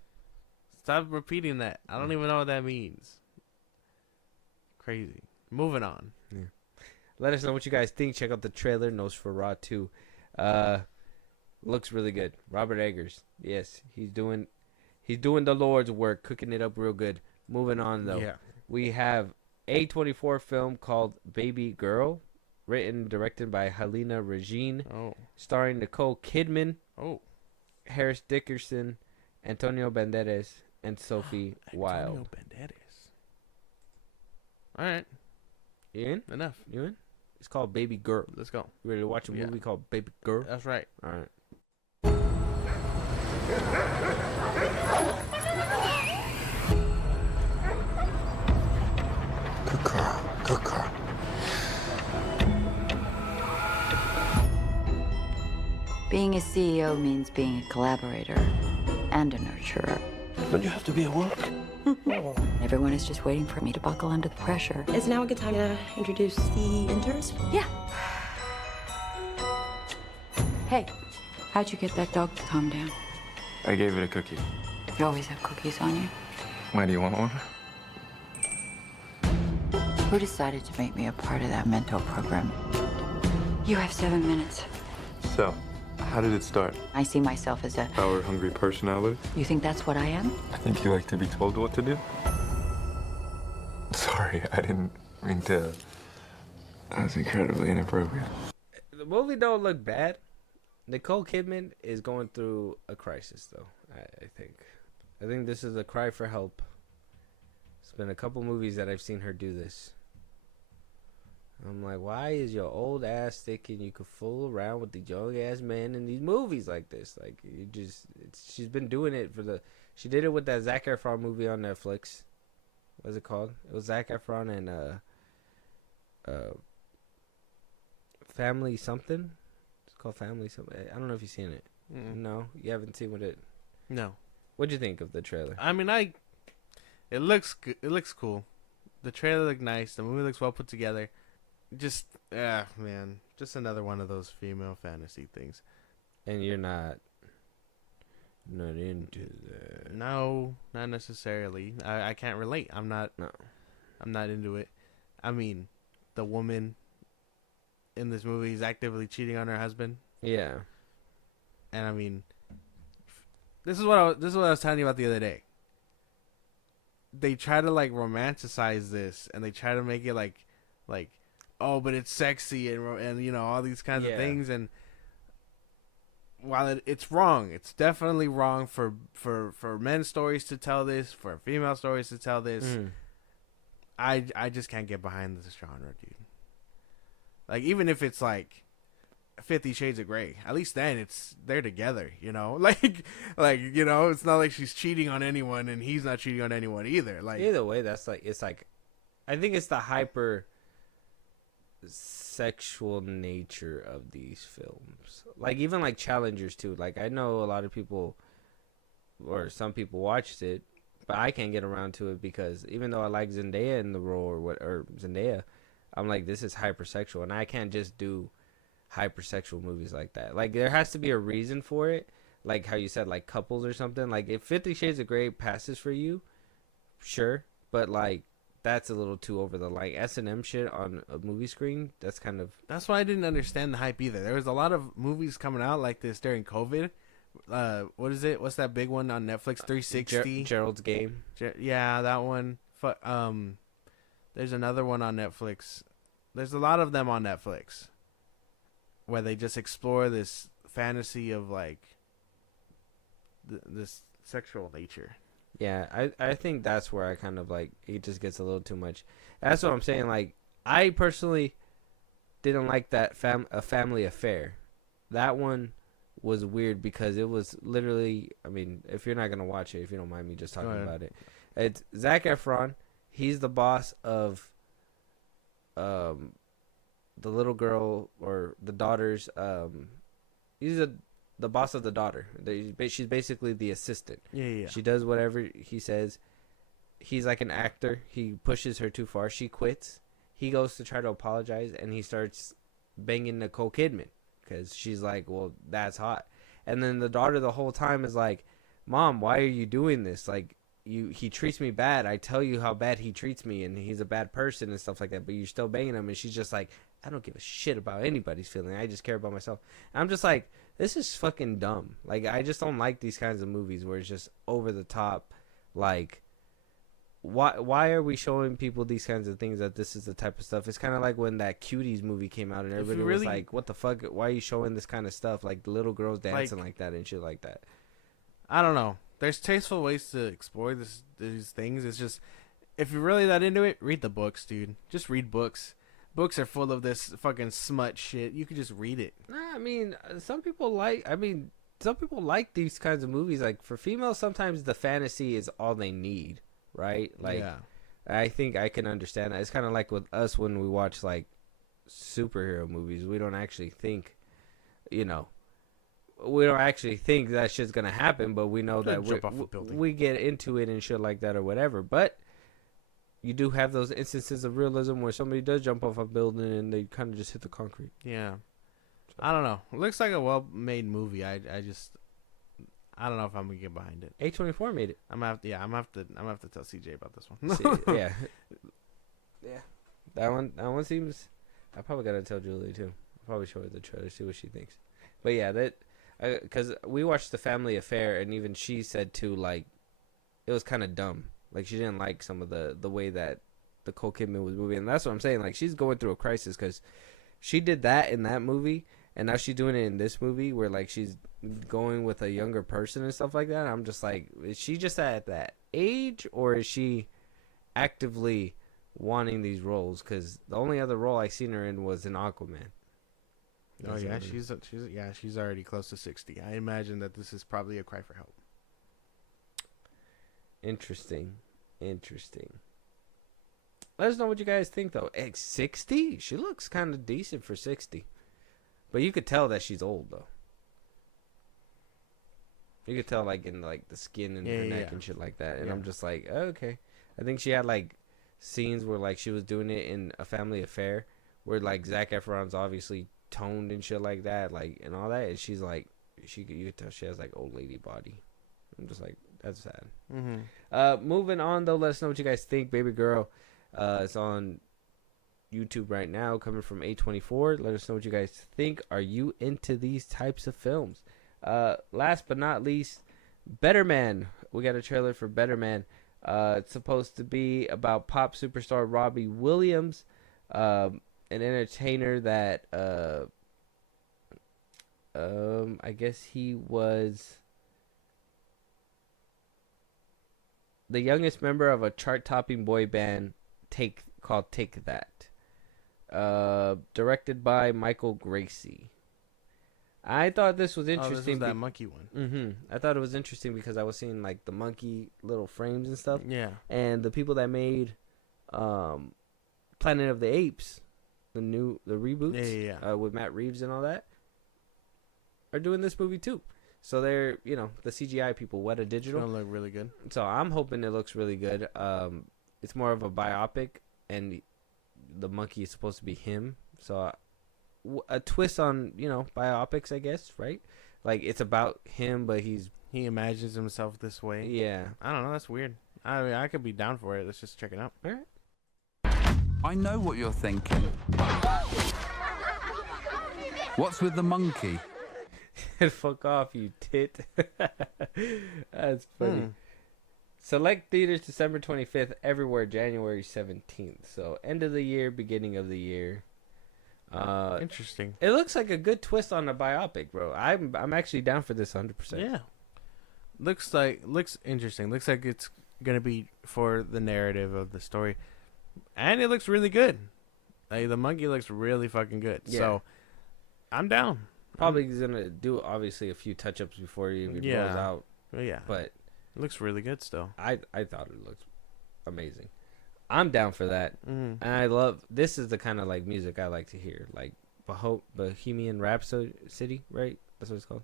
Stop repeating that. I don't even know what that means. Crazy. Moving on. Yeah. Let us know what you guys think. Check out the trailer, Nosferatu. Looks really good. Robert Eggers. Yes, he's doing the Lord's work, cooking it up real good. Moving on, though. Yeah. We have a 24 film called Baby Girl, written and directed by Helena Regine, starring Nicole Kidman, Harris Dickerson, Antonio Banderas, and Sophie Wilde. Antonio Banderas. All right. You in? Enough. You in? It's called Baby Girl. Let's go. You ready to watch a movie called Baby Girl? That's right. All right. Good girl. Good girl. Being a CEO means being a collaborator and a nurturer. Don't you have to be at work? Everyone is just waiting for me to buckle under the pressure. Is now a good time to introduce the interns? Yeah. Hey, how'd you get that dog to calm down? I gave it a cookie. You always have cookies on you. Why, do you want one? Who decided to make me a part of that mentor program? You have 7 minutes. So, how did it start? I see myself as a... Power-hungry personality? You think that's what I am? I think you like to be told what to do. Sorry, I didn't mean to... That was incredibly inappropriate. The movie don't look bad. Nicole Kidman is going through a crisis, though. I think this is a cry for help. It's been a couple movies that I've seen her do this. I'm like, why is your old ass thinking you could fool around with the young ass men in these movies like this? Like, you just, she's been doing it for the. She did it with that Zac Efron movie on Netflix. What's it called? It was Zac Efron and Family something. It's called Family something. I don't know if you've seen it. No, you haven't seen what it. No. What'd you think of the trailer? I mean, it looks good. It looks cool. The trailer looked nice. The movie looks well put together. Just, man, just another one of those female fantasy things. And you're not into that. No, not necessarily. I can't relate. I'm not into it. I mean, the woman in this movie is actively cheating on her husband. Yeah. And I mean, this is what I was telling you about the other day. They try to like romanticize this, and they try to make it like, oh, but it's sexy and you know all these kinds of things. And while it's wrong, it's definitely wrong for men's stories to tell this, for female stories to tell this. I just can't get behind this genre, dude. Like, even if it's like 50 Shades of Grey, at least then they're together, you know. Like you know, it's not like she's cheating on anyone and he's not cheating on anyone either. Like, either way, that's like, it's like, I think it's the hyper sexual nature of these films. Like, even like Challengers too. Like, I know a lot of people, or some people watched it, but I can't get around to it because even though I like Zendaya in the role or Zendaya, I'm like, this is hypersexual, and I can't just do hypersexual movies like that. Like, there has to be a reason for it. Like how you said, like Couples or something. Like, if 50 Shades of Grey passes for you, sure, but like, that's a little too over the line. S&M shit on a movie screen, that's kind of... That's why I didn't understand the hype either. There was a lot of movies coming out like this during COVID. What is it? What's that big one on Netflix? 360? Gerald's Game. Yeah, that one. There's another one on Netflix. There's a lot of them on Netflix where they just explore this fantasy of like this sexual nature. Yeah, I think that's where I kind of like, it just gets a little too much. That's what I'm saying. Like, I personally didn't like that A Family Affair. That one was weird because it was literally, I mean, if you're not going to watch it, if you don't mind me just talking about it. It's Zac Efron. He's the boss of the little girl or the daughter's, he's the boss of the daughter. She's basically the assistant. Yeah. She does whatever he says. He's like an actor. He pushes her too far. She quits. He goes to try to apologize, and he starts banging Nicole Kidman because she's like, well, that's hot. And then the daughter the whole time is like, Mom, why are you doing this? Like, he treats me bad. I tell you how bad he treats me, and he's a bad person and stuff like that, but you're still banging him. And she's just like, I don't give a shit about anybody's feeling. I just care about myself. And I'm just like, this is fucking dumb. Like, I just don't like these kinds of movies where it's just over the top. Like, why are we showing people these kinds of things that this is the type of stuff? It's kind of like when that Cuties movie came out and everybody was like, what the fuck? Why are you showing this kind of stuff? Like, the little girls dancing like that and shit like that. I don't know. There's tasteful ways to explore these things. It's just, if you're really that into it, read the books, dude. Just read books. Books are full of this fucking smut shit. You could just read it. I mean, some people like these kinds of movies. Like, for females, sometimes the fantasy is all they need, right? Like, yeah. I think I can understand that. It's kind of like with us when we watch, like, superhero movies. We don't actually think, you know, we don't actually think that shit's gonna happen, but we know that jump off a building. we get into it and shit like that or whatever. But you do have those instances of realism where somebody does jump off a building and they kind of just hit the concrete. Yeah. I don't know. It looks like a well-made movie. I don't know if I'm gonna get behind it. A24 made it. I'm gonna have to tell CJ about this one. Yeah. That one seems. I probably gotta tell Julie too. I'll probably show her the trailer, see what she thinks. But yeah, because we watched The Family Affair, and even she said too, like, it was kind of dumb. Like, she didn't like some of the way that the Nicole Kidman was moving, and that's what I'm saying. Like, she's going through a crisis because she did that in that movie, and now she's doing it in this movie where like she's going with a younger person and stuff like that. I'm just like, is she just at that age, or is she actively wanting these roles? Because the only other role I seen her in was in Aquaman. Oh yeah, she's already close to 60. I imagine that this is probably a cry for help. Interesting. Let us know what you guys think though. 60? She looks kind of decent for 60. But you could tell that she's old though. You could tell like in like the skin and her neck and shit like that. And I'm just like, oh, okay. I think she had like scenes where like she was doing it in A Family Affair where like Zac Efron's obviously toned and shit like that, like and all that, and she's like, you could tell she has like old lady body. I'm just like, that's sad. Moving on though, let us know what you guys think. Baby Girl, it's on YouTube right now, coming from A24. Let us know what you guys think. Are you into these types of films? Last but not least, Better Man. We got a trailer for Better Man. It's supposed to be about pop superstar Robbie Williams, an entertainer that I guess he was the youngest member of a chart-topping boy band called Take That. Directed by Michael Gracie. I thought this was interesting. This was that monkey one. I thought it was interesting because I was seeing like the monkey little frames and stuff. Yeah. And the people that made Planet of the Apes, the reboots, with Matt Reeves and all that, are doing this movie too. So they're, the CGI people, Weta Digital. It's gonna look really good. So I'm hoping it looks really good. It's more of a biopic, and the monkey is supposed to be him. So a twist on, biopics, I guess, right? Like it's about him, but he imagines himself this way. Yeah. I don't know. That's weird. I mean, I could be down for it. Let's just check it out. All right. I know what you're thinking. What's with the monkey? Fuck off, you tit. That's funny. Select theaters December 25th, everywhere January 17th. So end of the year, beginning of the year. Interesting. It looks like a good twist on a biopic, bro. I'm actually down for this 100%. Yeah. Looks interesting. Looks like it's gonna be for the narrative of the story, and it looks really good. Like the monkey looks really fucking good. Yeah. So I'm down. Probably gonna do obviously a few touch-ups before he even rolls out. Yeah, but it looks really good still. I thought it looked amazing. I'm down for that, and I love. This is the kind of like music I like to hear, like Bohemian Rhapsody, right? That's what it's called.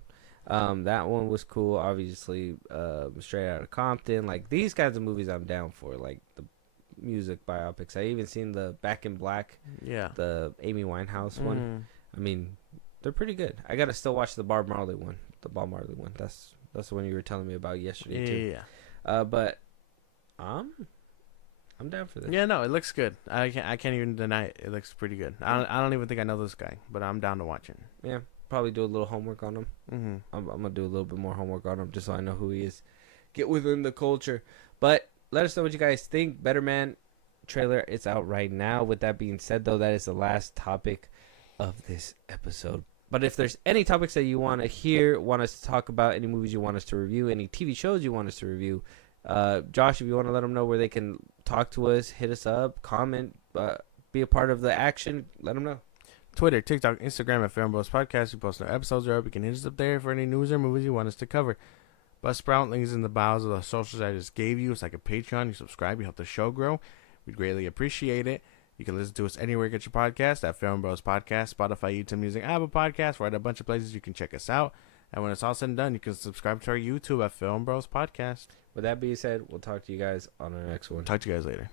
That one was cool. Obviously, Straight Outta Compton. Like these kinds of movies, I'm down for. Like the music biopics. I even seen the Back in Black. Yeah. The Amy Winehouse one. I mean, they're pretty good. I gotta still watch the Bob Marley one. The Bob Marley one. That's the one you were telling me about yesterday too. Yeah. But I'm down for this. Yeah, no, it looks good. I can't even deny it. It looks pretty good. I don't even think I know this guy, but I'm down to watch it. Yeah, probably do a little homework on him. I'm gonna do a little bit more homework on him just so I know who he is. Get within the culture. But let us know what you guys think. Better Man trailer, it's out right now. With that being said, though, that is the last topic of this episode. But if there's any topics that you want to hear, want us to talk about, any movies you want us to review, any TV shows you want us to review, Josh, if you want to let them know where they can talk to us, hit us up, comment, be a part of the action, let them know. Twitter, TikTok, Instagram at FIlmBros Podcast. We post our episodes up. You can hit us up there for any news or movies you want us to cover. Buzzsprout, links in the bios of the socials I just gave you. It's like a Patreon. You subscribe, you help the show grow. We'd greatly appreciate it. You can listen to us anywhere you get your podcast at FIlmBros Podcast, Spotify, YouTube Music, Apple Podcasts. We're at a bunch of places you can check us out. And when it's all said and done, you can subscribe to our YouTube at FIlmBros Podcast. With that being said, we'll talk to you guys on our next one. Talk to you guys later.